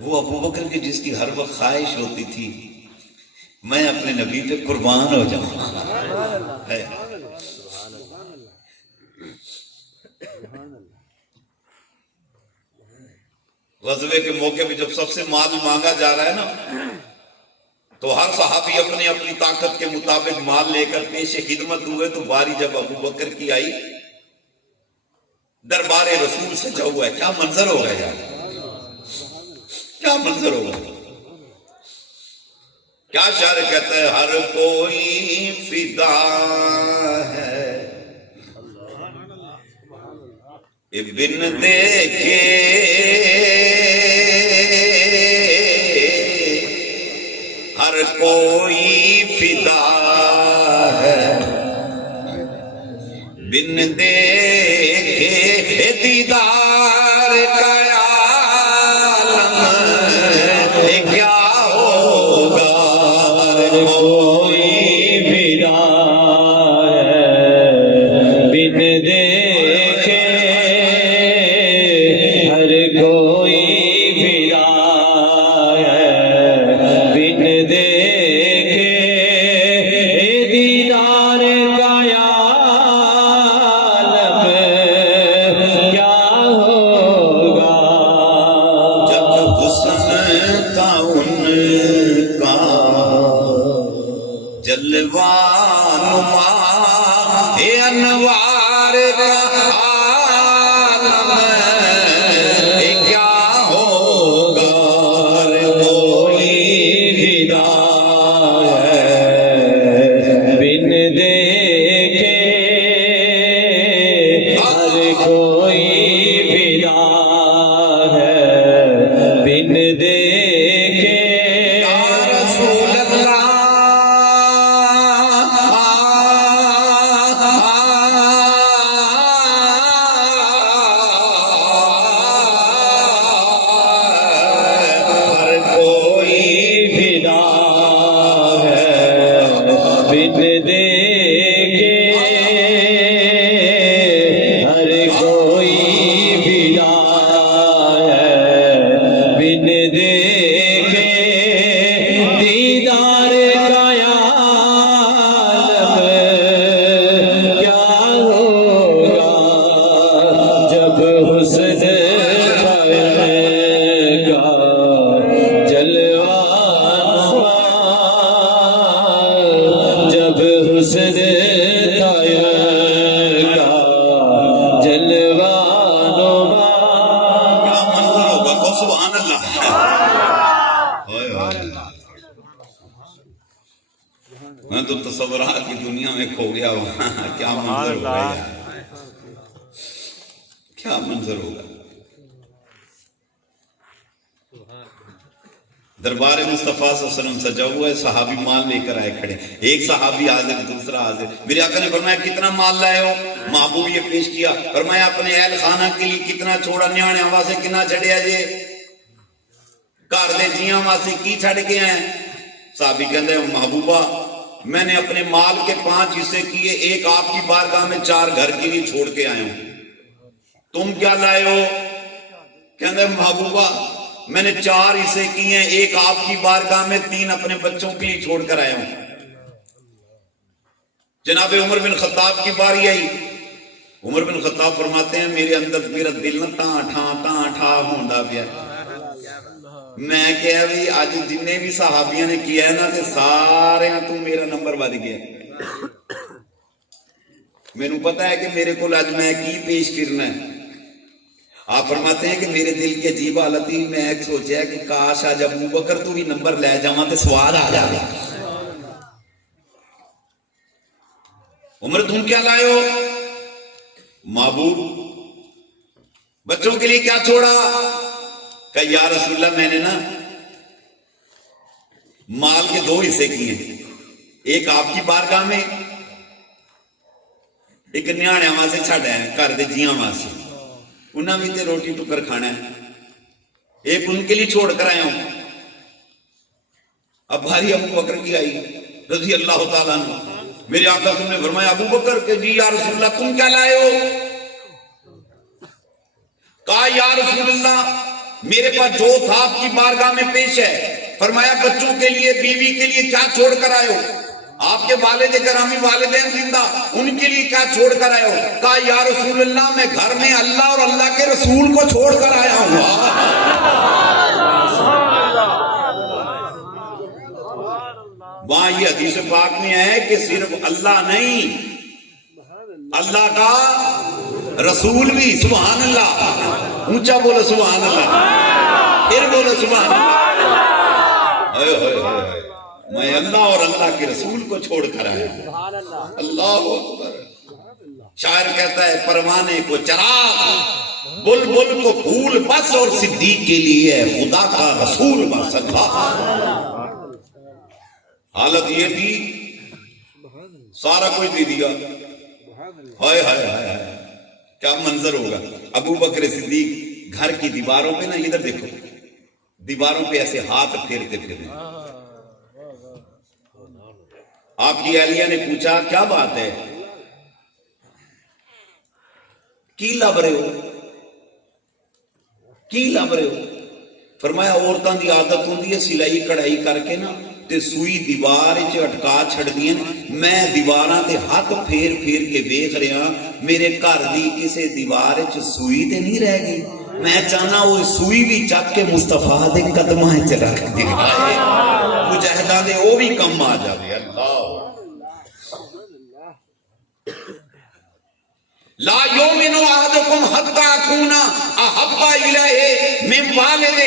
وہ ابو بکر کی جس کی ہر وقت خواہش ہوتی تھی میں اپنے نبی پہ قربان ہو جاؤں۔ غزوے کے موقع پہ جب سب سے مال مانگا جا رہا ہے نا، تو ہر صحابی اپنی اپنی طاقت کے مطابق مال لے کر پیش خدمت ہوئے، تو باری جب ابو بکر کی آئی، دربار رسول سجا ہوا ہے، کیا منظر ہوگا یار، کیا منظر ہوگا۔ کیا شاعر کہتا ہے، ہر کوئی فدا ہے بن دیکھے، ہر کوئی فدا ہے بن دیکھے، دیدار کا عالم کیا ہوگا، ہر کوئی فدا ہے بن دیکھے، ہر کوئی فدا ہے بن دیکھے، حسن تھا ان کا جلوہ نما اے انوار کا عالم اے کیا ہوگا کوئی فدا ہے بن دیکھے ہر کوئی فدا ہے بن دیکھے یا رسول ہر کوئی فدا ہے بن دیکھے ہر کوئی فدا ہے بن دیکھے دیدار کا عالم کیا ہوگا جب حسن کا جلوہ جب حسن کا جلوہ نما کیا منظر ہوگا کو سبحان اللہ ہوئے ہوئے میں تو تصورات کی دنیا میں کھو گیا وہاں کیا منظر ہوگا یار کیا منظر ہوگا دربار مصطفیٰ صلی اللہ علیہ وسلم سجا ہوا ہے صحابی مال لے کر آئے کھڑے ایک صحابی حاضر دوسرا حاضر میرے آقا نے فرمایا کتنا مال لائے ہو محبوب یہ پیش کیا فرمایا اپنے اہل خانہ کے لیے کتنا چھوڑا نیانے واسطے کتنا چھڑیا جے گھر دے جیاں واسطے کی چھڑ کے ہیں صحابی کہندے محبوبہ میں نے اپنے مال کے 5 حصے کیے ایک آپ کی بارگاہ میں 4 گھر کے لیے چھوڑ کے آئے ہوں تم کیا لائے ہو کہندے محبوبہ میں نے 4 حصے کیے ہیں ایک آپ کی بارگاہ میں 3 اپنے بچوں کے لیے چھوڑ کر آئے ہوں جناب عمر بن خطاب کی باری آئی عمر بن خطاب فرماتے ہیں میرے اندر میرا دل نہ تاں ٹھا ہوندا پیا میں کہا بھی آج جنہیں بھی صحابیاں نے کیا ہے نا تے سارے تو میرا نمبر بڑھ گیا مینوں پتا ہے کہ میرے کو آج میں کی پیش کرنا ہے آپ فرماتے ہیں کہ میرے دل کی عجیب حالت تھی میں ایک سوچا کہ کاش آج ابو بکر تو بھی نمبر لے جاواں تے سواد آ جاوے عمر تم کیا لائے ہو محبوب بچوں کے لیے کیا چھوڑا کہ یا رسول اللہ میں نے نا مال کے 2 حصے کیے ایک آپ کی بارگاہ میں ایک نیانے واسطے چھڑ ہے گھر دے جیاں واسطے انہاں بھی تے روٹی ٹکر کھانا ہے ایک ان کے لیے چھوڑ کر آیا ہوں اب بھاری ابو بکر کی آئی رضی اللہ تعالیٰ عنہ میرے آقا صلی اللہ علیہ وسلم نے فرمایا ابو بکر کہ جی یا رسول اللہ تم کیا لائے ہو کہا یا رسول اللہ میرے پاس جو تھا آپ کی بارگاہ میں پیش ہے فرمایا بچوں کے لیے بیوی کے لیے کیا چھوڑ کر آئے ہو آپ کے والد گرامی والدین زندہ ان کے لیے کیا چھوڑ کر آئے ہو کہا یا رسول اللہ میں گھر میں اللہ اور اللہ کے رسول کو چھوڑ کر آیا ہوں وہاں یہ حدیث پاک میں ہے کہ صرف اللہ نہیں اللہ کا رسول بھی سبحان اللہ اونچا بولو سبحان اللہ پھر بولو سبحان اللہ میں اللہ اور اللہ کے رسول کو چھوڑ کر آیا اللہ اکبر شاعر کہتا ہے پروانے کو چراغ بلبل کو پھول بس اور صدیق کے لیے خدا کا رسول بس اللہ حالت یہ تھی سارا کچھ دے دیا ہائے ہائے ہائے کیا منظر ہوگا ابو بکر صدیق گھر کی دیواروں پہ نا ادھر دیکھو دیواروں پہ ایسے ہاتھ پھیرتے پھرتے آپ کی اہلیہ نے پوچھا کیا بات ہے کی لب رہے ہو کی لب رہے ہو فرمایا عورتاں دی عادت ہوندی ہے سلائی کڑھائی کر کے نا تے سوئی دیوار وچ اٹکا چھڑ دیاں میں دیواراں تے ہاتھ پھیر پھیر کے ویکھ رہا میرے گھر دی کسے دیوار وچ سوئی تے نہیں رہ گئی میں چاہنا وہ سوئی بھی چک کے مصطفیٰ دے قدمہ چ رکھ دے مجاہدہ دے وہ بھی کم آ جاوے اللہ لا یومن احدکم حتی اکون احب الیہ من والدہ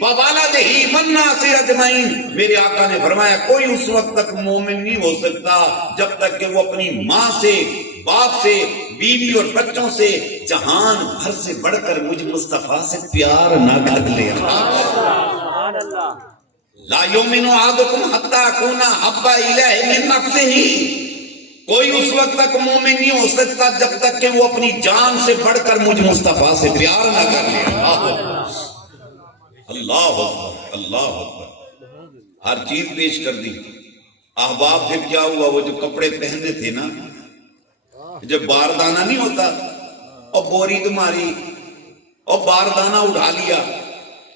وولدہ والناس اجمعین. میرے آقا نے فرمایا کوئی اس وقت تک مومن نہیں ہو سکتا جب تک کہ وہ اپنی ماں سے، باپ سے، بیوی اور بچوں سے، جہان بھر سے بڑھ کر مجھ مصطفیٰ سے پیار نہ کر لے. لا یومن احدکم حتی اکون احب الیہ من نفسہ. کوئی اس وقت تک مومن نہیں ہو سکتا جب تک کہ وہ اپنی جان سے بڑھ کر مجھ مصطفیٰ سے پیار نہ کر لے. اللہ اکبر اللہ اکبر. ہر چیز پیش کر دی. احباب پھر کیا ہوا؟ وہ جو کپڑے پہنے تھے نا، جب باردانہ نہیں ہوتا اور بوری تمہاری اور باردانہ اٹھا لیا،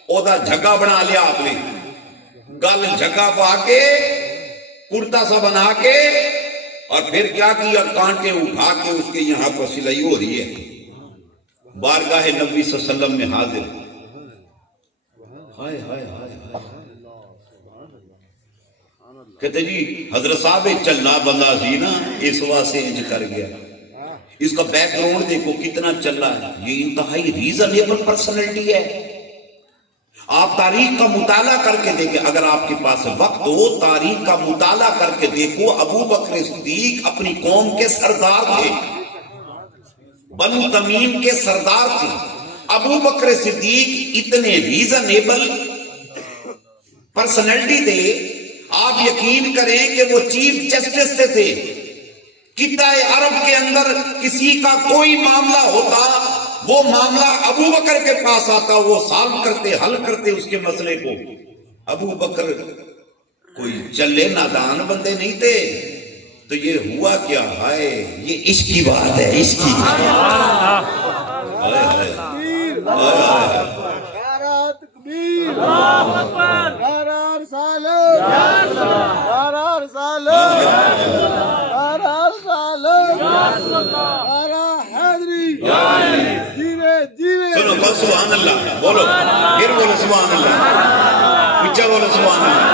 اودا جھگا بنا لیا آپ نے، گل جھگا پا کے کرتا سا بنا کے، اور پھر کیا کیا؟ کانٹے اٹھا کے اس کے یہاں پر سلائی ہو رہی ہے. بارگاہ نبی صلی اللہ علیہ وسلم میں حاضر. کہتے جی حضرت صاحب چلنا بندہ سی نا، اس واسطے انج کر گیا. اس کا بیک گراؤنڈ دیکھو کتنا چلا ہے. یہ انتہائی ریزنیبل پرسنالٹی ہے. آپ تاریخ کا مطالعہ کر کے دیکھیں، اگر آپ کے پاس وقت ہو تاریخ کا مطالعہ کر کے دیکھو. ابو بکر صدیق اپنی قوم کے سردار تھے، بنو تمیم کے سردار تھے. ابو بکر صدیق اتنے ریزنیبل پرسنالٹی تھے، آپ یقین کریں کہ وہ چیف جسٹس تھے. خطہ عرب کے اندر کسی کا کوئی معاملہ ہوتا، وہ معاملہ ابو بکر کے پاس آتا، وہ سالو کرتے، حل کرتے اس کے مسئلے کو. ابو بکر کوئی چلے نادان بندے نہیں تھے. تو یہ ہوا کیا؟ ہائے یہ عشق کی بات ہے، عشق کی. سنو سبحان اللہ بولو، پھر بولو سبحان اللہ، پچھا بولو سبحان اللہ.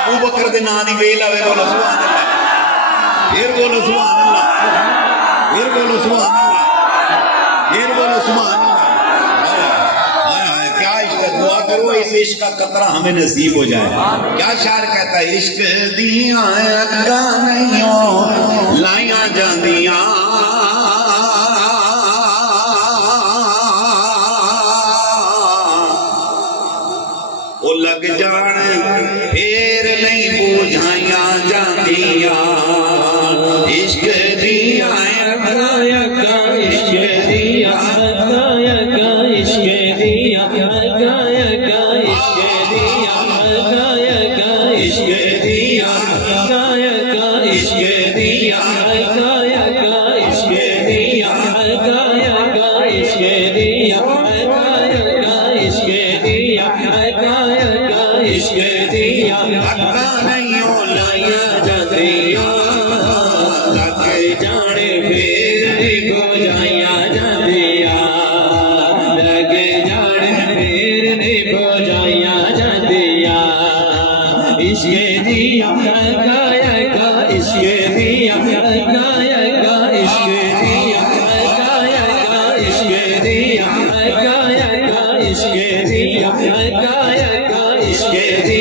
ابو بکر دے نام دی ویل آوے بولو سبحان اللہ، پھر بولو سبحان اللہ، پھر بولو سبحان اللہ، پھر بولو سبحان اللہ. کیا عشق ہے! دعا کرو اس عشق کا قطرہ ہمیں نصیب ہو جائے. کیا شاعر کہتا ہے؟ عشق دیاں اگاں نہیں لائیاں جاندیاں، وہ لگ جان پھر نہیں بوجھائیاں جاندیاں. عشق دیاں اگاں عشق دیاں عشق دیاں عشق دیاں عشق دیاں عشق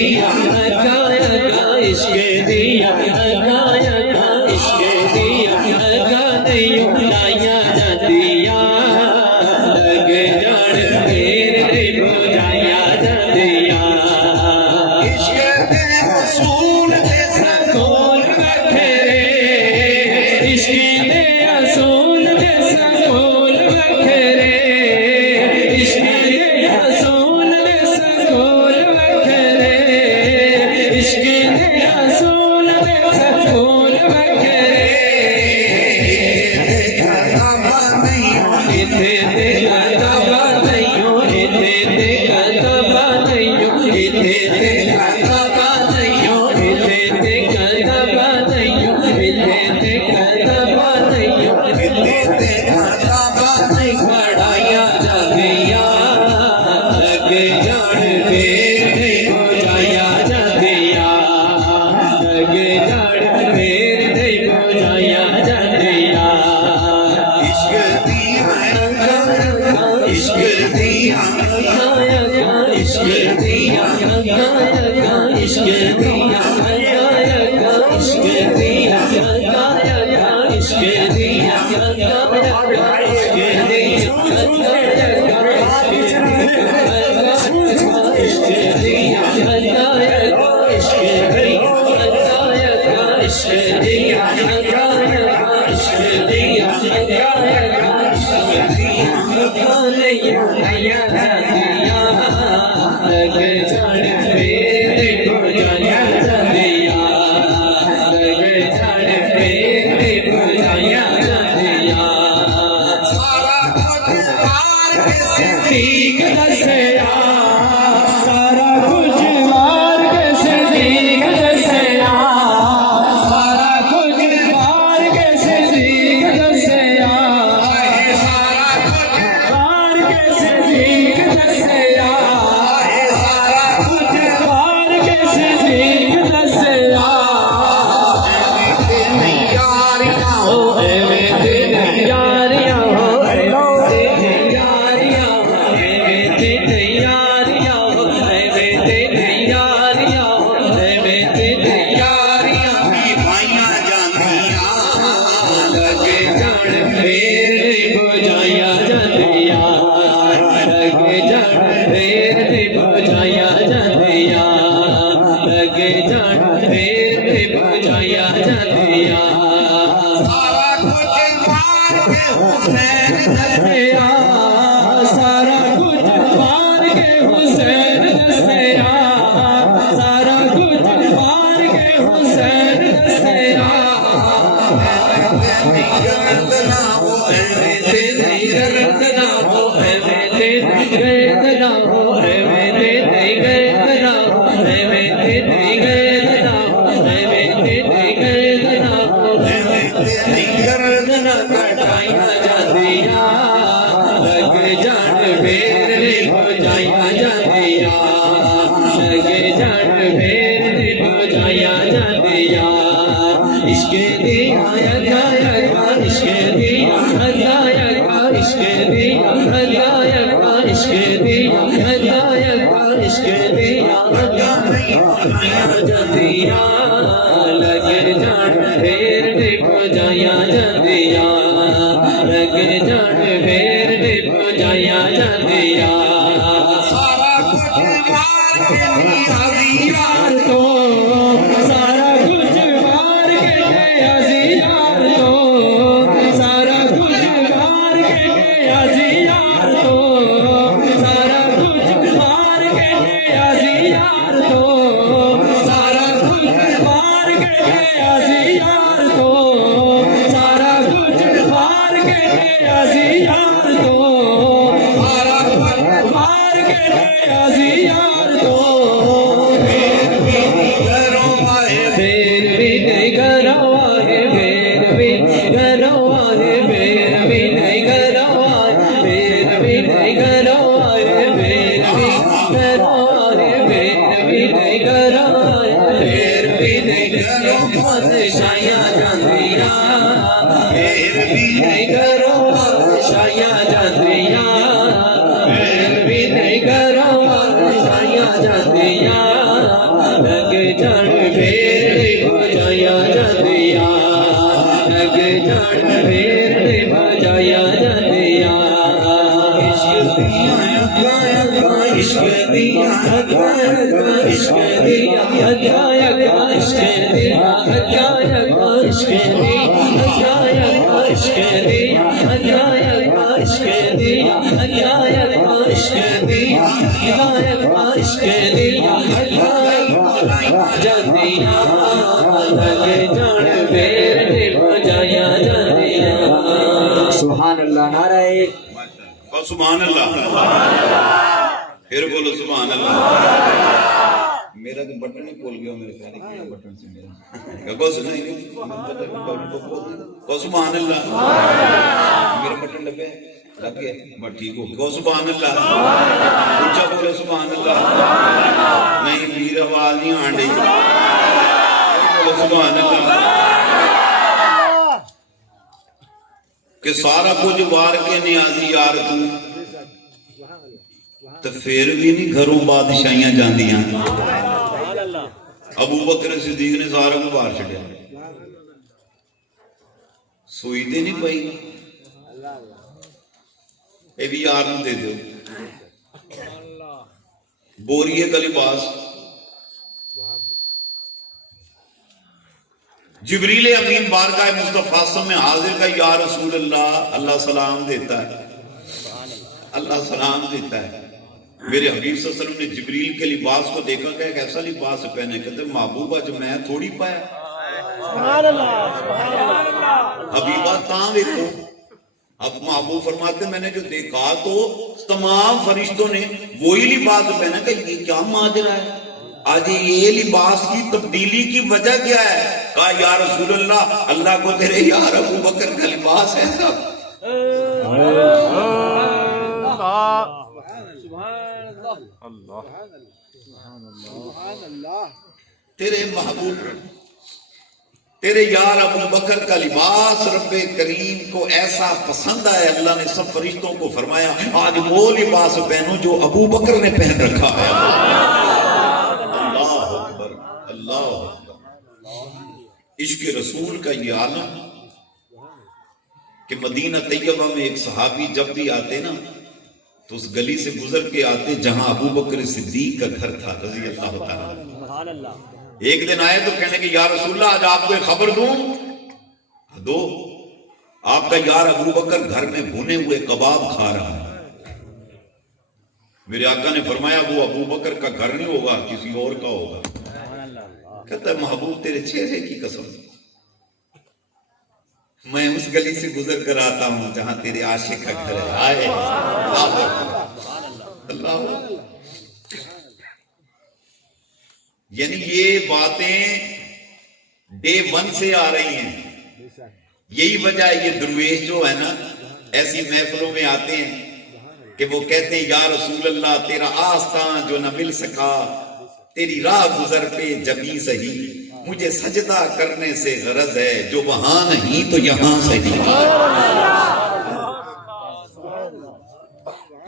دیاں عشق دیاں بجایا جاندیاں لگ جان میرے بجایا جاندیاں لگ جان میرے بجایا جاندیاں صدیق دسیا سارا کچھ مار کے صدیق دسیا سارا کچھ مار کے صدیق دسیا سارا کچھ مار کے صدیق دسیا سارا کچھ مار کے صدیق دسیا یاریاں ہو یاریاں ہو سارا کچھ مار کے حسین دسیا سارا کچھ مار کے حسین دسیا گردنا ہو تیری گردنا ہو تیری گردنا ہو تیری گردنا ہو تیری گردنا ہو تیری گردنا ہو تیری گردنا کٹایا جاندیاں لگ جان میرے بجایا جاندیاں لگ جان میرے بجایا جاندیاں عشق دیا ہدایا عشق دیا ہدایا عشق دیا ہدایا عشق دیا ہدایا عشق دیا ہدایا جاندیاں لگ جان میرے بجایا جاندیاں لگ جان میرے بجایا جاندیاں سارا کچھ مار کے نیازیار تو سارا کچھ مار کے نیازیار تو سارا کچھ مار کے نیازیار تو سارا کچھ مار کے نیازیار تو سارا کچھ مار کے نیازیار تو سارا کچھ مار کے نیازیار تو سارا کچھ مار کے نیازیار تو پھر بھی نہیں گھروں آئے پھر بھی نہیں گھروں آئے پھر بھی گھروں آئے پھر بھی نہیں گھروں آئے پھر بھی نہیں گھروں آئے پھر بھی گھروں آئے پھر بھی نہیں گھروں آئے پھر بھی نہیں گھروں شایا جاندیاں پھر بھی نہیں گھروں شایا جاندیاں پھر بھی نہیں گھروں شایا جاندیاں لگ جان میرے بجایا جاندیاں لگ جان میرے بجایا جاندیاں عشق دیا عشق دیا عشق دیا ہدایا عشق دیا ہدایا عشق دیا ہدایا عشق دیا ہدایا عشق دیا ہدایا عشق دیا ہدایا عشق دیا ہدایا جاندیاں لگ جان میرے بجایا جاندیاں سبحان اللہ نعرہ سبحان اللہ پھر بولو سبحان اللہ میرا تو بٹن ہی کھول گیا میرے خیال ہے بٹن سے میرا بس نہیں کو سبحان اللہ میرا بٹن لگے لگ گیا بس ٹھیک ہو کو سبحان اللہ اونچا بولو سبحان اللہ نہیں میری آواز نہیں آن رہی بولو سبحان اللہ کہ سارا کچھ وار کے نیازی یار تو پھر بھی نہیں گھروں بادشاہیااں جاندیاں ابو بکر صدیق نے سارا کو باہر چھڑیا سوئی دے نہیں پائی اے بھی یار نو دے دو بوریے کا لباس جبریل امین بارگاہ مصطفیٰ میں حاضر کا یا رسول اللہ اللہ سلام دیتا ہے اللہ سلام دیتا ہے. میرے حبیب صلی اللہ علیہ وسلم نے جبریل کے لباس کو دیکھا کہ ایک ایسا لباس پہنے, کہتے محبوبہ جو میں تھوڑی پایا. سبحان اللہ سبحان اللہ. حبیبہ تاں دیکھو. اب محبوب فرماتے میں نے جو دیکھا تو تمام فرشتوں نے وہی لباس پہنا کہ یہ کیا ماجرا ہے, آج یہ لباس کی تبدیلی کی وجہ کیا ہے؟ کہا یا رسول اللہ, اللہ کو تیرے یار ابو بکر کا لباس ہے سب. تیرے محبوب تیرے یار ابو بکر کا لباس رب کریم کو ایسا پسند آیا, اللہ نے سب فرشتوں کو فرمایا آج وہ لباس پہنو جو ابو بکر نے پہن رکھا ہے. اللہ اکبر اللہ اکبر. عشق رسول کا یہ عالم کہ مدینہ طیبہ میں ایک صحابی جب بھی آتے نا تو اس گلی سے گزر کے آتے جہاں ابو بکر صدیق کا گھر تھا رضی اللہ تعالیٰ. سبحان اللہ. ایک دن آئے تو کہنے کہ یا رسول اللہ آج آپ کو ایک خبر دو, آپ کا یار ابو بکر گھر میں بھنے ہوئے کباب کھا رہا ہے. میرے آقا نے فرمایا وہ ابو بکر کا گھر نہیں ہوگا, کسی اور کا ہوگا. کہتا ہے محبوب تیرے چہرے کی قسم میں اس گلی سے گزر کر آتا ہوں جہاں تیرے عاشق کا گھر ہے. آئے اللہ. یعنی یہ باتیں ڈے ون سے آ رہی ہیں. یہی وجہ ہے یہ درویش جو ہے نا ایسی محفلوں میں آتے ہیں کہ وہ کہتے ہیں یا رسول اللہ تیرا آستان جو نہ مل سکا, تیری راہ گزر پہ جبھی سہی, مجھے سجدہ کرنے سے غرض ہے جو وہاں نہیں تو یہاں صحیح.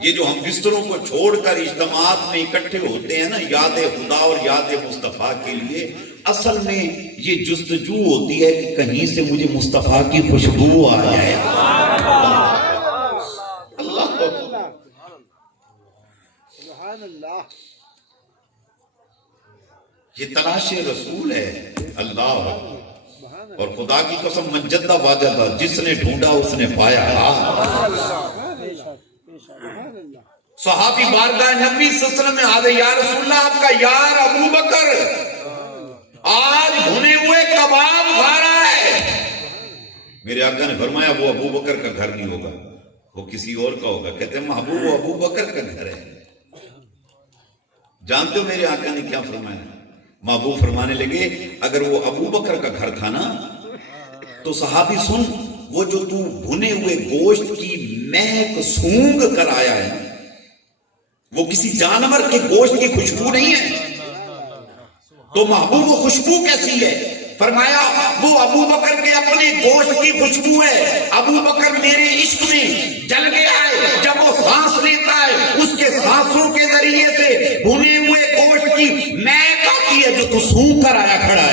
یہ جو ہم بستروں کو چھوڑ کر اجتماعات میں اکٹھے ہوتے ہیں نا یاد خدا اور یاد مصطفیٰ کے لیے, اصل میں یہ جستجو ہوتی ہے کہ کہیں سے مجھے مصطفیٰ کی خوشبو آ جائے. اللہ یہ تلاش رسول ہے. اللہ اور خدا کی قسم من جدہ واجدہ, جس نے ڈھونڈا اس نے پایا. صحابی بارگاہ نبی صلی اللہ علیہ وسلم میں آدھے یا رسول اللہ آپ کا یار ابو بکر آج بھنے ہوئے کباب کھا رہا ہے. میرے آقا نے فرمایا وہ ابو بکر کا گھر نہیں ہوگا, وہ کسی اور کا ہوگا. کہتے ہیں محبوب وہ ابو بکر کا گھر ہے. جانتے ہو میرے آقا نے کیا فرمایا؟ محبوب فرمانے لگے اگر وہ ابو بکر کا گھر تھا نا تو صحابی سن, وہ جو تو بھنے ہوئے گوشت کی مہک سونگ کر آیا ہے وہ کسی جانور کے گوشت کی خوشبو نہیں ہے. تو محبوب وہ خوشبو کیسی ہے؟ فرمایا وہ ابو بکر کے اپنے گوشت کی خوشبو ہے. ابو بکر میرے عشق میں جل گیا ہے. جب وہ سانس لیتا ہے اس کے سانسوں کے ذریعے سے بھنے ہوئے گوشت کی مہک آتی ہے جو تو سونگ کر آیا کھڑا ہے.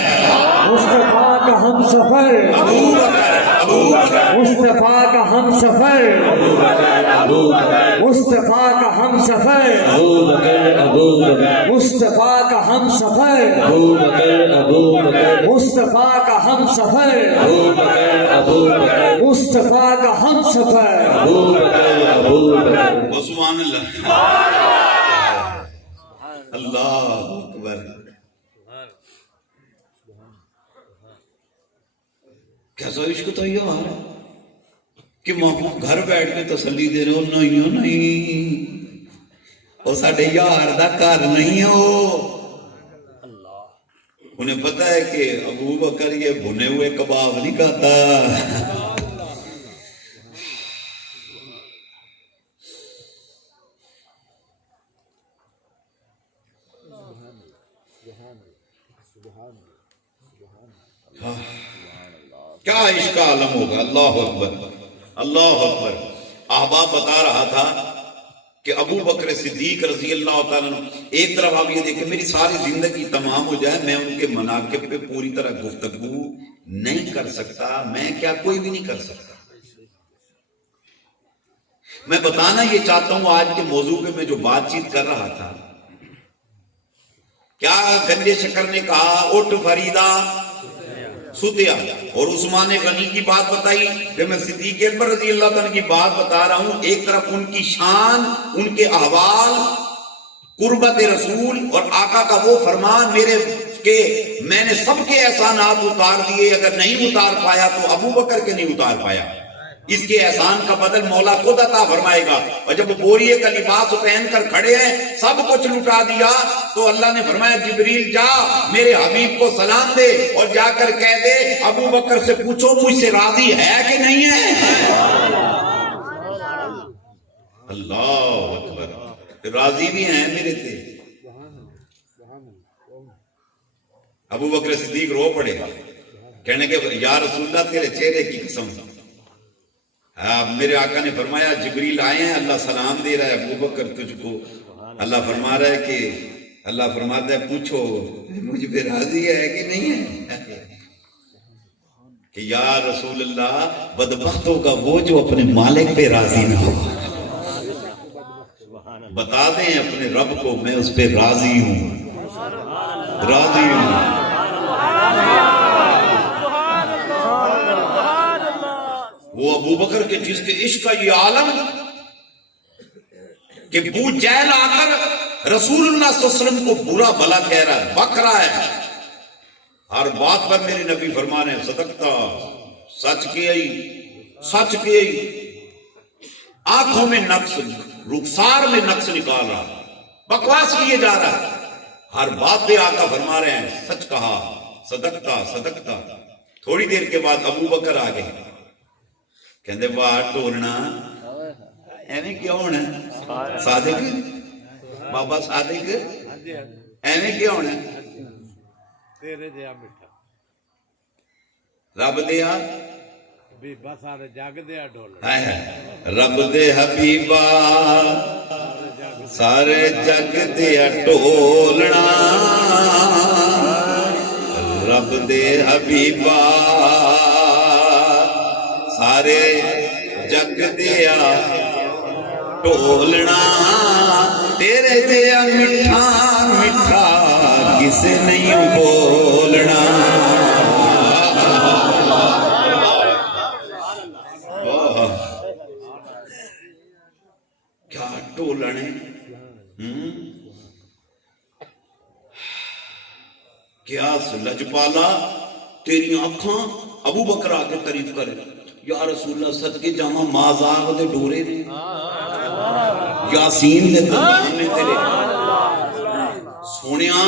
مصطفیٰ کا ہم سفر, ابو بکر مصطفیٰ کا ہم سفر, مصطفیٰ کا ہم سفر, مصطفیٰ کا ہم سفر, مصطفیٰ کا ہم سفر, مصطفیٰ کا ہم سفر. سبحان اللہ. اللہ اکبر. کیسا عشق تو یہ ہے کہ محبوب گھر بیٹھ کے تسلی دے رہے ہو نہیں وہ ساڈے یار دا گھر نہیں ہو. انہیں پتا ہے کہ ابو بکر یہ بھنے ہوئے کباب نہیں کھاتا. کیا عشق کا عالم ہوگا. اللہ اکبر اللہ اکبر. احباب بتا رہا تھا کہ ابو بکر صدیق رضی اللہ تعالیٰ ایک طرف آپ یہ دیکھیں میری ساری زندگی تمام ہو جائے میں ان کے مناقب پہ پوری طرح گفتگو نہیں کر سکتا. میں کیا کوئی بھی نہیں کر سکتا. میں بتانا یہ چاہتا ہوں آج کے موضوع پہ میں جو بات چیت کر رہا تھا, کیا گنجے شکر نے کہا اٹھ فریدہ ستیا. اور عثمان غنی کی بات بتائی کہ میں صدیق اکبر رضی اللہ تعالیٰ کی بات بتا رہا ہوں. ایک طرف ان کی شان، ان کے احوال، قربت رسول اور آقا کا وہ فرمان میرے کہ میں نے سب کے احسانات اتار دیے، اگر نہیں اتار پایا تو ابو بکر کے نہیں اتار پایا. اس کے احسان کا بدل مولا خود عطا فرمائے گا. اور جب وہ بوریے کا لباس پہن کر کھڑے ہیں، سب کچھ لٹا دیا، تو اللہ نے فرمایا جبریل جا میرے حبیب کو سلام دے اور جا کر کہہ دے ابو بکر سے پوچھو مجھ سے راضی ہے کہ نہیں ہے. اللہ اکبر، راضی بھی ہیں میرے تھے. ابو بکر صدیق رو پڑے کہنے کہ یا رسول اللہ تیرے چہرے کی قسم. میرے آقا نے فرمایا جبریل آئے ہیں، اللہ سلام دے رہا ہے ابو بکر تجھ کو. اللہ فرما رہا ہے کہ اللہ فرماتا ہے پوچھو مجھ پہ راضی ہے کہ نہیں ہے. کہ یا رسول اللہ بدبختوں کا وہ جو اپنے مالک پہ راضی نہ ہو. بتا دیں اپنے رب کو میں اس پہ راضی ہوں، راضی ہوں. وہ ابو بکر کے جس کے عشق کا یہ عالم کہ ابو جہل آ کر رسول اللہ صلی اللہ علیہ وسلم کو برا بھلا کہہ رہا ہے، بک رہا ہے. ہر بات پر میرے نبی فرما رہے ہیں صدقتا، سچ کی، سچ کی. آنکھوں میں نقص، رخسار میں نقص نکال رہا، بکواس کیے جا رہا ہے. ہر بات پہ آقا فرما رہے ہیں سچ کہا، صدقتا صدقتا. تھوڑی دیر کے بعد ابو بکر آ گئے، کہندے واہ ٹولنا ایویں کیوں ہونا صادق، بابا صادق ایویں کیوں ہونا، تیرے جیا میٹھا رب دیا حبیبا سارے جگ دیا ڈول، رب دے حبیبا سارے جگ دیا ٹولنا، رب دے حبیبا سارے جگ دیا ٹولنا. تیرے جیا میٹھا میٹھا کسے نہیں بولنا. کیا ٹولنے، کیا لجپالا تیری آنکھاں. ابو بکر آ کے تعریف کرے یا رسول اللہ صدقے جاما مازاغ دے ڈورے نے، یاسین دے درمیان نے تیرے سونیاں،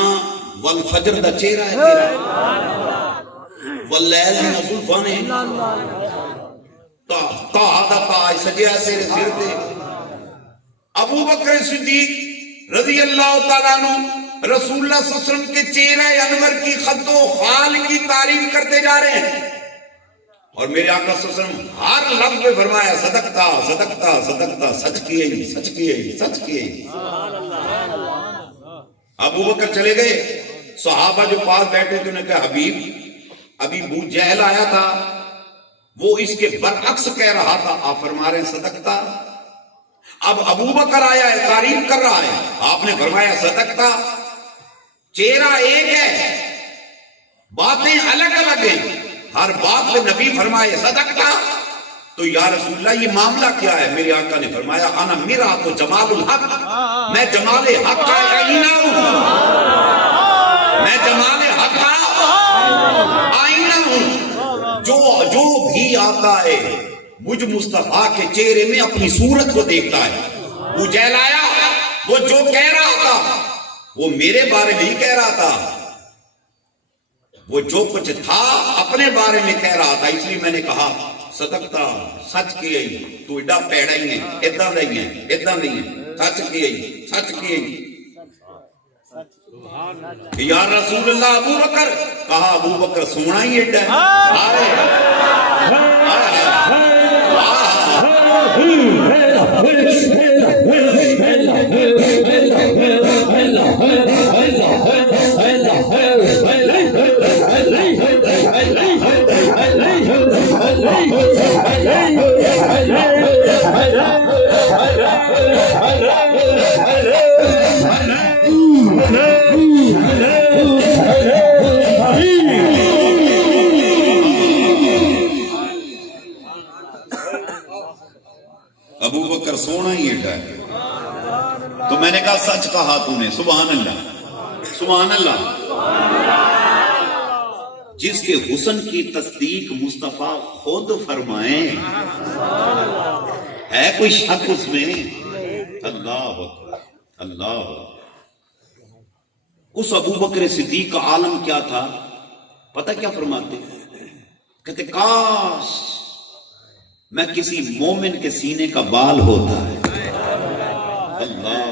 والفجر دا چہرہ ہے تیرا، واللیل دی زلفاں نے، تا دا تاج سجیا تیرے سر تے. ابو بکر صدیق رضی اللہ تعالیٰ عنہ رسول اللہ صلی اللہ علیہ وسلم کے چہرہ انور کی خد و خال کی تعریف کرتے جا رہے ہیں. اور میرے آقا صلی اللہ علیہ وسلم ہر لفظ میں فرمایا صدقتا صدقتا صدقتا، سچ کیے سچ کیے سچ کیے. ابو بکر چلے گئے، صحابہ جو پاس بیٹھے تھے انہوں نے کہا حبیب ابھی ابو جہل آیا تھا، وہ اس کے برعکس کہہ رہا تھا، آپ فرما رہے ہیں صدقتا. اب ابو بکر آیا ہے تعریف کر رہا ہے، آپ نے فرمایا صدقتا. چہرہ ایک ہے، باتیں الگ الگ ہیں، ہر بات پہ نبی فرمائے صدقتا. تو یا رسول اللہ یہ معاملہ کیا ہے؟ میرے آقا نے فرمایا انا میرا تو جمال الحق، میں جمال حق کا آئینہ ہوں، میں جمال حق کا آئینہ ہوں. جو بھی آتا ہے مجھ مصطفیٰ کے چہرے میں اپنی صورت کو دیکھتا ہے. وہ جہل آیا، وہ جو کہہ رہا تھا وہ میرے بارے میں ہی کہہ رہا تھا، وہ جو کچھ تھا اپنے بارے میں کہہ رہا تھا. اس لیے میں نے کہا صدقتا، سچ کی ہے، تو ایڈا پیڑا ہی ہے، ادھا نہیں ہے، ادھا نہیں ہے، سچ کی ہے، سچ کی ہے. یا رسول اللہ ابو بکر، کہا ابو بکر سونا ہی ایڈا کہا سچ کہا تو نے، سبحان اللہ سبحان اللہ۔ جس کے حسن کی تصدیق مصطفیٰ خود فرمائیں، ہے کوئی شک اس میں؟ اللہ اکبر اللہ اکبر۔ اس ابو بکر صدیق کا عالم کیا تھا پتہ کیا فرماتے؟ کہتے کاش میں کسی مومن کے سینے کا بال ہوتا ہے۔ اللہ،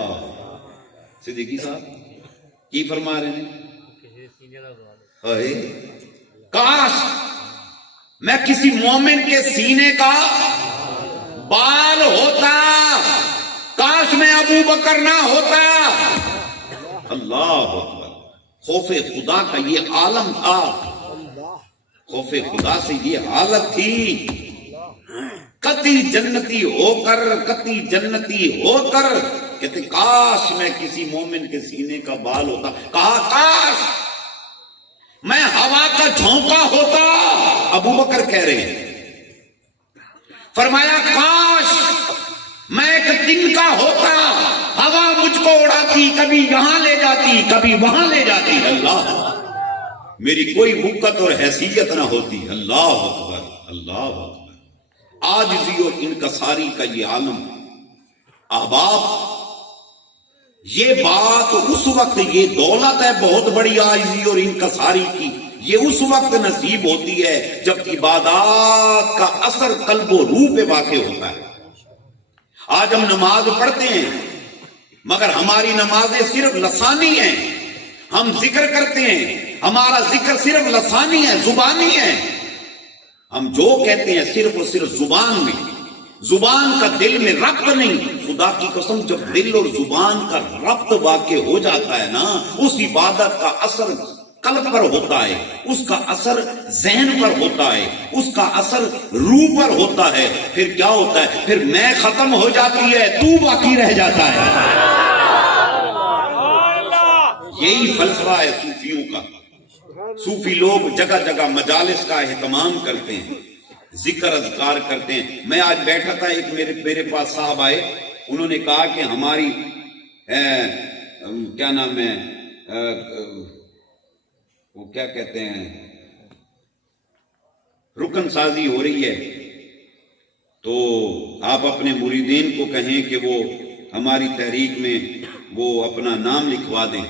صدیقی صاحب کی فرما رہے ہیں؟ کاش میں کسی مومن کے سینے کا بال ہوتا، کاش میں ابو بکر نہ ہوتا۔ اللہ اکبر۔ خوف خدا کا یہ عالم تھا، خوف خدا سے یہ حالت تھی، قطعی جنتی ہو کر، قطعی جنتی ہو کر کہتے کاش میں کسی مومن کے سینے کا بال ہوتا۔ کہا کاش میں ہوا کا جھونکا ہوتا، ابو بکر کہہ رہے ہیں۔ فرمایا کاش میں ایک دن کا ہوتا، ہوا مجھ کو اڑاتی، کبھی یہاں لے جاتی کبھی وہاں لے جاتی، اللہ میری کوئی بکت اور حیثیت نہ ہوتی۔ اللہ اکبر اللہ اکبر۔ عاجزی اور انکساری کا یہ عالم۔ احباب، یہ بات اس وقت، یہ دولت ہے بہت بڑی عاجزی اور انکساری کی، یہ اس وقت نصیب ہوتی ہے جب عبادات کا اثر قلب و روح پہ واقع ہوتا ہے۔ آج ہم نماز پڑھتے ہیں مگر ہماری نمازیں صرف لسانی ہیں، ہم ذکر کرتے ہیں ہمارا ذکر صرف لسانی ہے، زبانی ہے، ہم جو کہتے ہیں صرف اور صرف زبان میں، زبان کا دل میں ربط نہیں۔ خدا کی قسم جب دل اور زبان کا ربط واقع ہو جاتا ہے نا، اس عبادت کا اثر قلب پر ہوتا ہے، اس کا اثر ذہن پر ہوتا ہے، اس کا اثر روح پر ہوتا ہے، پھر کیا ہوتا ہے؟ پھر میں ختم ہو جاتی ہے، تو باقی رہ جاتا ہے۔ یہی فلسفہ ہے صوفیوں کا۔ صوفی لوگ جگہ جگہ مجالس کا اہتمام کرتے ہیں، ذکر اذکار کرتے ہیں۔ میں آج بیٹھا تھا، ایک میرے پاس صاحب آئے، انہوں نے کہا کہ ہماری کیا نام ہے، وہ کیا کہتے ہیں، رکن سازی ہو رہی ہے، تو آپ اپنے مریدین کو کہیں کہ وہ ہماری تحریک میں وہ اپنا نام لکھوا دیں۔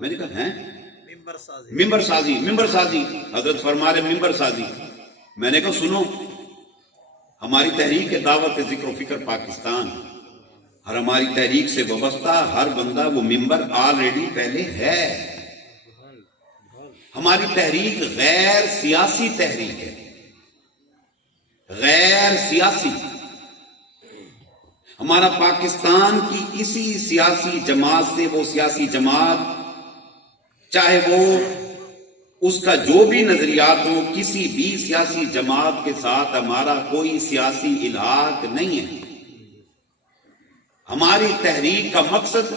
میں نے کہا ہیں ممبر سازی، حضرت فرما رہے ممبر سازی۔ میں نے کہا سنو، ہماری تحریک ہے دعوت ذکر و فکر پاکستان، اور ہماری تحریک سے وابستہ ہر بندہ وہ ممبر آلریڈی پہلے ہے۔ ہماری تحریک غیر سیاسی تحریک ہے، غیر سیاسی۔ ہمارا پاکستان کی کسی سیاسی جماعت سے، وہ سیاسی جماعت چاہے وہ اس کا جو بھی نظریات ہو، کسی بھی سیاسی جماعت کے ساتھ ہمارا کوئی سیاسی الحاق نہیں ہے۔ ہماری تحریک کا مقصد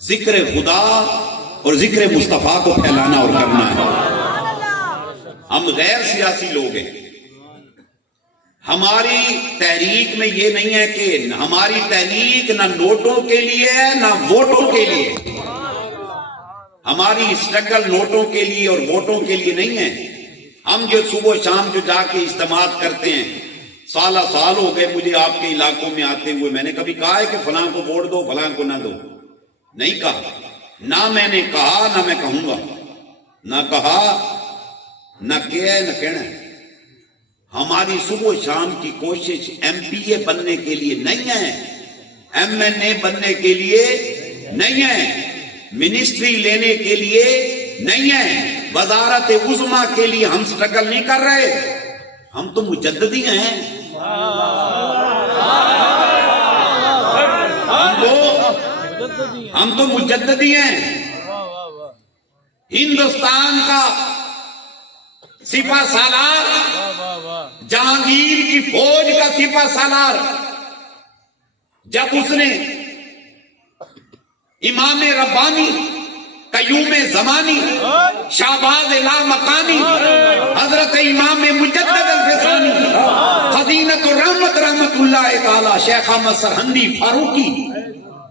ذکر خدا اور ذکر مصطفیٰ کو پھیلانا اور کرنا ہے۔ ہم غیر سیاسی لوگ ہیں۔ ہماری تحریک میں یہ نہیں ہے کہ ہماری تحریک نہ نوٹوں کے لیے ہے نہ ووٹوں کے لیے۔ ہماری اسٹرگل نوٹوں کے لیے اور ووٹوں کے لیے نہیں ہے۔ ہم جو صبح و شام جو جا کے اجتماعات کرتے ہیں، سالہ سال ہو گئے مجھے آپ کے علاقوں میں آتے ہوئے، میں نے کبھی کہا ہے کہ فلاں کو ووٹ دو فلاں کو نہ دو، نہیں کہا، نہ میں نے کہا نہ میں کہوں گا، نہ کہا نہ کیا ہے نہ کہنا ہے۔ ہماری صبح و شام کی کوشش ایم پی اے بننے کے لیے نہیں ہے، ایم این اے بننے کے لیے نہیں ہے، منسٹری لینے کے لیے نہیں ہے، وزارت عظمیٰ کے لیے ہم سٹرگل نہیں کر رہے، ہم تو مجددی ہیں۔ ہم تو مجددی ہیں۔ ہندوستان کا سپہ سالار، جہانگیر کی فوج کا سپہ سالار، جب اس نے امام ربانی، قیوم زمانی، شہباز لامکانی، حضرت امام مجدد الفسانی، خزینۃ الرحمت رحمت اللہ تعالی شیخ احمد سرہندی فاروقی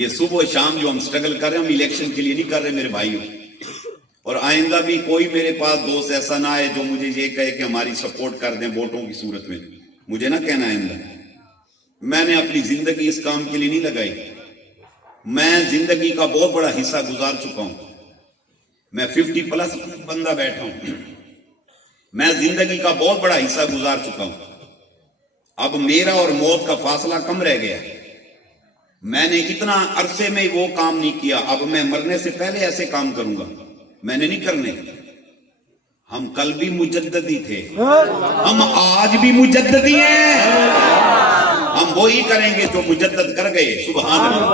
یہ صبح و شام جو ہم سٹرگل کر رہے ہیں ہم الیکشن کے لیے نہیں کر رہے میرے بھائیوں. اور آئندہ بھی کوئی میرے پاس دوست ایسا نہ آئے جو مجھے یہ کہے کہ ہماری سپورٹ کر دیں ووٹوں کی صورت میں. مجھے نہ کہنا آئندہ. میں نے اپنی زندگی اس کام کے لیے نہیں لگائی. میں زندگی کا بہت بڑا حصہ گزار چکا ہوں. میں 50+ بندہ بیٹھا ہوں. میں زندگی کا بہت بڑا حصہ گزار چکا ہوں. اب میرا اور موت کا فاصلہ کم رہ گیا. میں نے اتنا عرصے میں وہ کام نہیں کیا. اب میں مرنے سے پہلے ایسے کام کروں گا. میں نے نہیں کرنے. ہم کل بھی مجددی تھے, ہم آج بھی مجددی ہیں. ہم وہی کریں گے جو مجدد کر گئے. سبحان اللہ.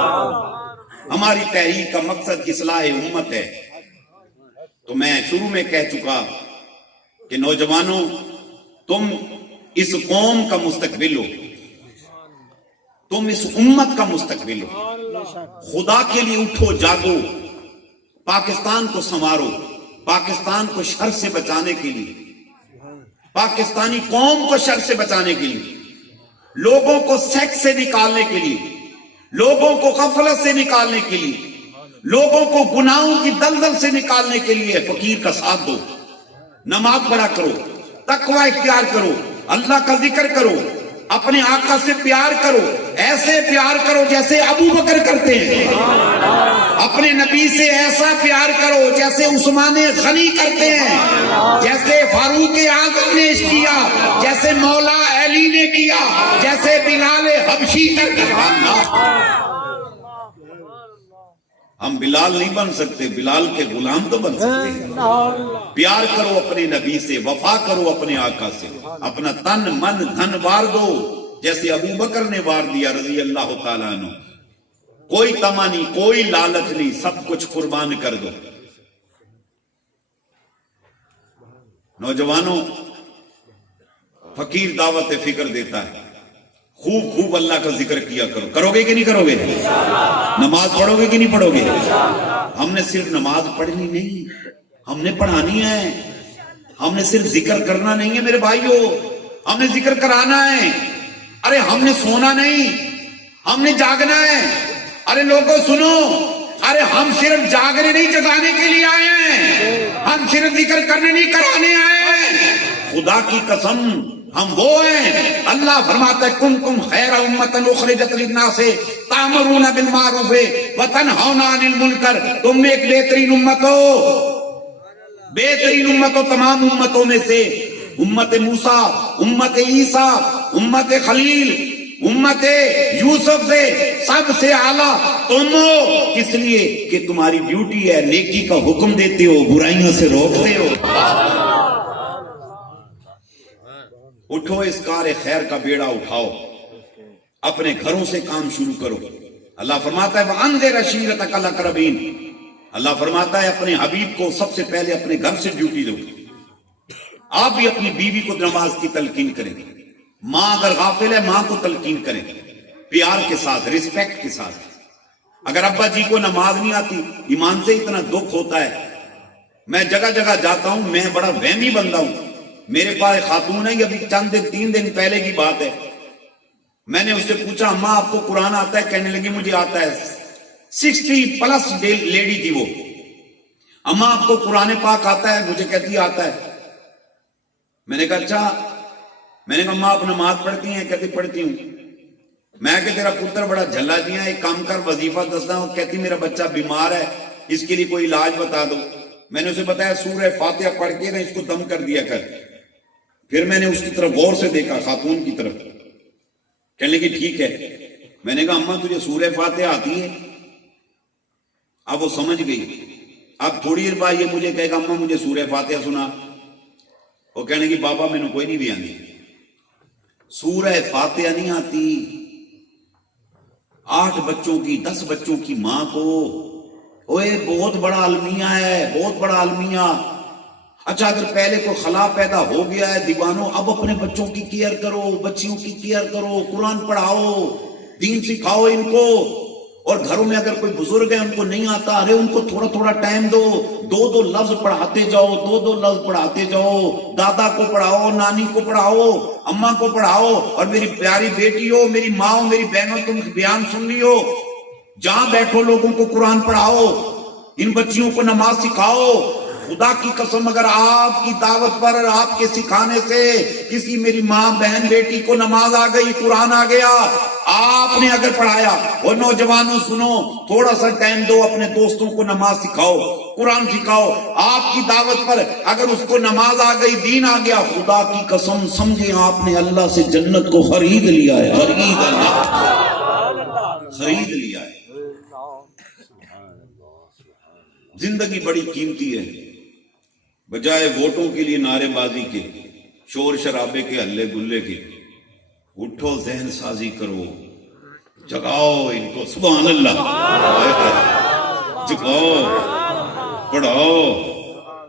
ہماری تحریک کا مقصد اصلاح امت ہے. تو میں شروع میں کہہ چکا کہ نوجوانوں, تم اس قوم کا مستقبل ہو, تم اس امت کا مستقبل ہو. خدا کے لیے اٹھو, جاگو, پاکستان کو سنوارو. پاکستان کو شر سے بچانے کے لیے, پاکستانی قوم کو شر سے بچانے کے لیے, لوگوں کو سیکس سے نکالنے کے لیے, لوگوں کو غفلت سے نکالنے کے لیے, لوگوں کو گناہوں کی دلدل سے نکالنے کے لیے فقیر کا ساتھ دو. نماز پڑھا کرو, تقوی اختیار کرو, اللہ کا ذکر کرو, اپنے آقا سے پیار کرو. ایسے پیار کرو جیسے ابو بکر کرتے ہیں. اپنے نبی سے ایسا پیار کرو جیسے عثمان غنی کرتے ہیں, جیسے فاروق اعظم نے کیا, جیسے مولا علی نے کیا, جیسے بلال حبشی کرتے ہیں. ہم بلال نہیں بن سکتے, بلال کے غلام تو بن سکتے ہیں. پیار کرو اپنے نبی سے, وفا کرو اپنے آقا سے, اپنا تن من دھن وار دو جیسے ابو بکر نے وار دیا رضی اللہ تعالیٰ عنہ. کوئی تما نہیں, کوئی لالچ نہیں, سب کچھ قربان کر دو. نوجوانوں, فقیر دعوت فکر دیتا ہے. خوب خوب اللہ کا ذکر کیا کرو. کرو گے کہ نہیں کرو گے؟ نماز پڑھو گے کہ نہیں پڑھو گے؟ ہم نے صرف نماز پڑھنی نہیں, ہم نے پڑھانی ہے. ہم نے صرف ذکر کرنا نہیں ہے میرے بھائیوں, ہم نے ذکر کرانا ہے. ارے ہم نے سونا نہیں, ہم نے جاگنا ہے. ارے لوگوں سنو, ارے ہم صرف جاگنے نہیں جگانے کے لیے آئے ہیں, ہم صرف ذکر کرنے نہیں کرانے آئے ہیں. خدا کی قسم ہم وہ ہیں. اللہ فرماتا ہے کنتم خیر امۃ اخرجت للناس تأمرون بالمعروف وتنہون عن المنکر. تم ایک بہترین امت ہو, بہترین امت ہو تمام امتوں میں سے. امت موسیٰ, امت عیسیٰ, امت خلیل, امت یوسف سے سب سے اعلیٰ تم ہو. کس لیے کہ تمہاری ڈیوٹی ہے نیکی کا حکم دیتے ہو, برائیوں سے روکتے ہو. اٹھو, اس کار خیر کا بیڑا اٹھاؤ, اپنے گھروں سے کام شروع کرو. اللہ فرماتا ہے وَأَنذِرْ عَشِيرَتَكَ الْأَقْرَبِينَ. اللہ فرماتا ہے اپنے حبیب کو سب سے پہلے اپنے گھر سے ڈیوٹی دو. آپ بھی اپنی بیوی کو نماز کی تلقین کریں. ماں اگر غافل ہے ماں کو تلقین کریں, پیار کے ساتھ, رسپیکٹ کے ساتھ. اگر ابا جی کو نماز نہیں آتی, ایمان سے اتنا دکھ ہوتا ہے. میں جگہ جگہ جاتا ہوں, میں بڑا وہمی بندہ ہوں. میرے پاس خاتون ہے, ابھی چند دن 3 دن پہلے کی بات ہے. میں نے اس سے پوچھا اماں آپ کو قرآن آتا ہے؟ کہنے لگی مجھے آتا ہے. 60+ لیڈی تھی وہ. اماں آپ کو قرآن پاک آتا ہے؟ مجھے کہتی آتا ہے. میں نے کہا اچھا. میں نے کہا اماں آپ نماز پڑھتی ہیں؟ کہتی پڑھتی ہوں. میں کہ تیرا پتر بڑا جھلا دیا, ایک کام کر وظیفہ دستا ہوں. کہتی میرا بچہ بیمار ہے, اس کے لیے کوئی علاج بتا دو. میں نے اسے بتایا سورہ فاتحہ پڑھ کے نا اس کو دم کر دیا کر. پھر میں نے اس کی طرف غور سے دیکھا, خاتون کی طرف. کہنے لگی ٹھیک ہے. میں نے کہا اماں تجھے سورہ فاتحہ آتی ہے؟ اب وہ سمجھ گئی. اب تھوڑی دیر بعد یہ مجھے کہے گا اماں مجھے سورہ فاتحہ سنا. وہ کہنے لگی بابا میں نے کوئی نہیں بھی آنی. سورہ فاتحہ نہیں آتی. 8 بچوں کی 10 بچوں کی ماں کو اوے بہت بڑا المیہ ہے, بہت بڑا المیہ. اچھا اگر پہلے کوئی خلا پیدا ہو گیا ہے دیوانوں, اب اپنے بچوں کی کیئر کرو, بچیوں کی کیئر کرو, قرآن پڑھاؤ, دین سکھاؤ ان کو. اور گھروں میں اگر کوئی بزرگ ہے ان کو نہیں آتا, ارے ان کو تھوڑا تھوڑا ٹائم دو, 2 لفظ پڑھاتے جاؤ, 2 لفظ پڑھاتے جاؤ. دادا کو پڑھاؤ, نانی کو پڑھاؤ, اماں کو پڑھاؤ. اور میری پیاری بیٹی ہو, میری ماں ہو, میری بہن ہو, تم بیان سن لی ہو, جہاں بیٹھو لوگوں کو قرآن پڑھاؤ، ان بچیوں کو نماز سکھاؤ۔ خدا کی قسم اگر آپ کی دعوت پر، آپ کے سکھانے سے کسی میری ماں بہن بیٹی کو نماز آ گئی، قرآن آ گیا، آپ نے اگر پڑھایا، اور نوجوانوں سنو، تھوڑا سا ٹائم دو، اپنے دوستوں کو نماز سکھاؤ، قرآن سکھاؤ۔ آپ کی دعوت پر اگر اس کو نماز آ گئی، دین آ گیا، خدا کی قسم سمجھیں آپ نے اللہ سے جنت کو خرید لیا ہے، خرید لیا ہے۔ زندگی بڑی قیمتی ہے، بجائے ووٹوں کے لیے نعرے بازی کے، شور شرابے کے، ہلے گلے کے، اٹھو ذہن سازی کرو، جگاؤ ان کو، سبحان اللہ، جگاؤ، پڑھاؤ،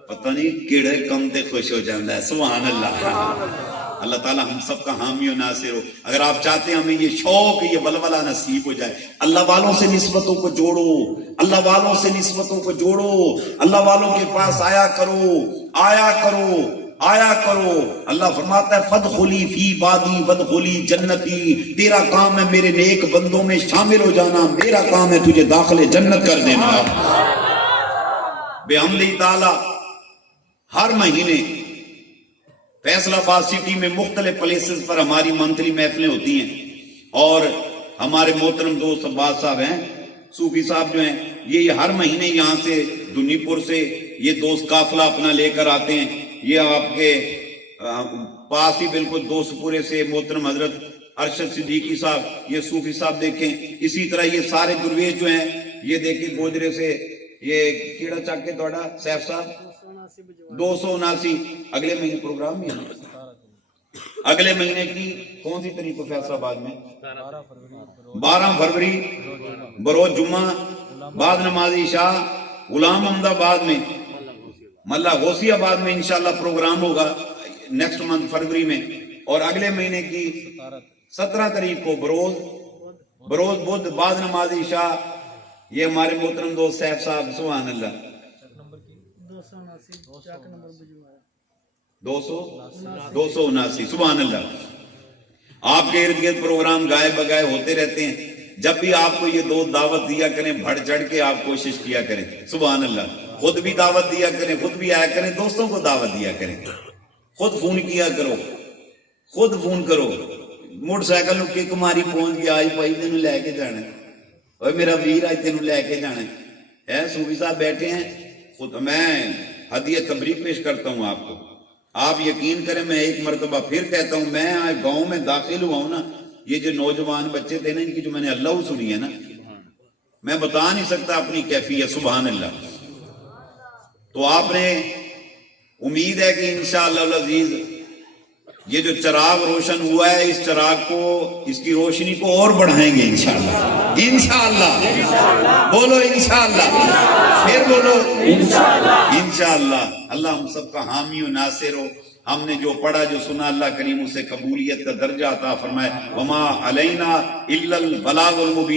پتہ نہیں کیڑے کم تے خوش ہو جاندہ ہے، سبحان اللہ۔ اللہ تعالی ہم سب کا حامی و ناصر ہو۔ اگر آپ چاہتے ہیں ہمیں یہ شوق، یہ ولولہ نصیب ہو جائے، اللہ والوں سے نسبتوں کو جوڑو، اللہ والوں سے نسبتوں کو جوڑو، اللہ والوں کے پاس آیا کرو، آیا کرو، آیا کرو۔ اللہ فرماتا ہے فَادْخُلِي فِي عِبَادِي وَادْخُلِي جنتی، تیرا کام ہے میرے نیک بندوں میں شامل ہو جانا، میرا کام ہے تجھے داخل جنت کر دینا۔ بحمدہ تعالی ہر مہینے فیصل آباد سٹی میں مختلف پلیسز پر ہماری منتھلی محفلیں ہوتی ہیں، اور ہمارے محترم دوست عباس صاحب ہیں، صوفی صاحب جو ہیں، یہ ہر مہینے یہاں سے دنی پور سے یہ دوست قافلہ اپنا لے کر آتے ہیں۔ یہ آپ کے پاس ہی بالکل دوست پورے سے محترم حضرت ارشد صدیقی صاحب، یہ صوفی صاحب دیکھیں، اسی طرح یہ سارے درویش جو ہیں، یہ دیکھیں گوجرے سے، یہ کیڑا چک کے توڑا سیف صاحب 279، اگلے مہینے پروگرام بھی ہے، اگلے مہینے کی کون سی تاریخ کو فیصل آباد میں 12 فروری بروز جمعہ بعد نماز عشاء غلام محمد آباد میں، ملا غوثی آباد میں انشاءاللہ پروگرام ہوگا نیکسٹ منتھ فروری میں، اور اگلے مہینے کی 17 تاریخ کو بروز بدھ بعد نماز عشاء، یہ ہمارے محترم دوست صاحب صاحب، سبحان اللہ، 279، سبحان اللہ۔ آپ کے ارد گرد پروگرام گائے بگائے ہوتے رہتے ہیں، جب بھی آپ کو یہ دو دعوت دیا کریں، بڑھ چڑھ کے آپ کوشش کیا کریں، سبحان اللہ، خود بھی دعوت دیا کریں، خود بھی آیا کریں، دوستوں کو دعوت دیا کریں، خود فون کیا کرو، خود فون کرو، موٹر سائیکل کے کماری پہنچ گیا، آج بھائی تینوں لے کے جانا ہے، اور میرا ویر آج تینوں لے کے جانا ہے، صوفی صاحب بیٹھے ہیں، خود میں ہدیہ تبریک پیش کرتا ہوں آپ کو۔ آپ یقین کریں، میں ایک مرتبہ پھر کہتا ہوں، میں آج گاؤں میں داخل ہوا ہوں نا، یہ جو نوجوان بچے تھے نا، ان کی جو میں نے اللہ سنی ہے نا، میں بتا نہیں سکتا اپنی کیفیت، سبحان اللہ۔ تو آپ نے امید ہے کہ انشاءاللہ العزیز یہ جو چراغ روشن ہوا ہے، اس چراغ کو، اس کی روشنی کو اور بڑھائیں گے انشاءاللہ، انشاءاللہ، بولو انشاءاللہ، پھر بولو انشاءاللہ۔ اللہ ہم سب کا حامی و ناصر ہو۔ ہم نے جو پڑھا، جو سنا، اللہ کریم اسے قبولیت کا درجہ عطا فرمائے۔ وما علینا الا البلاغ المبین۔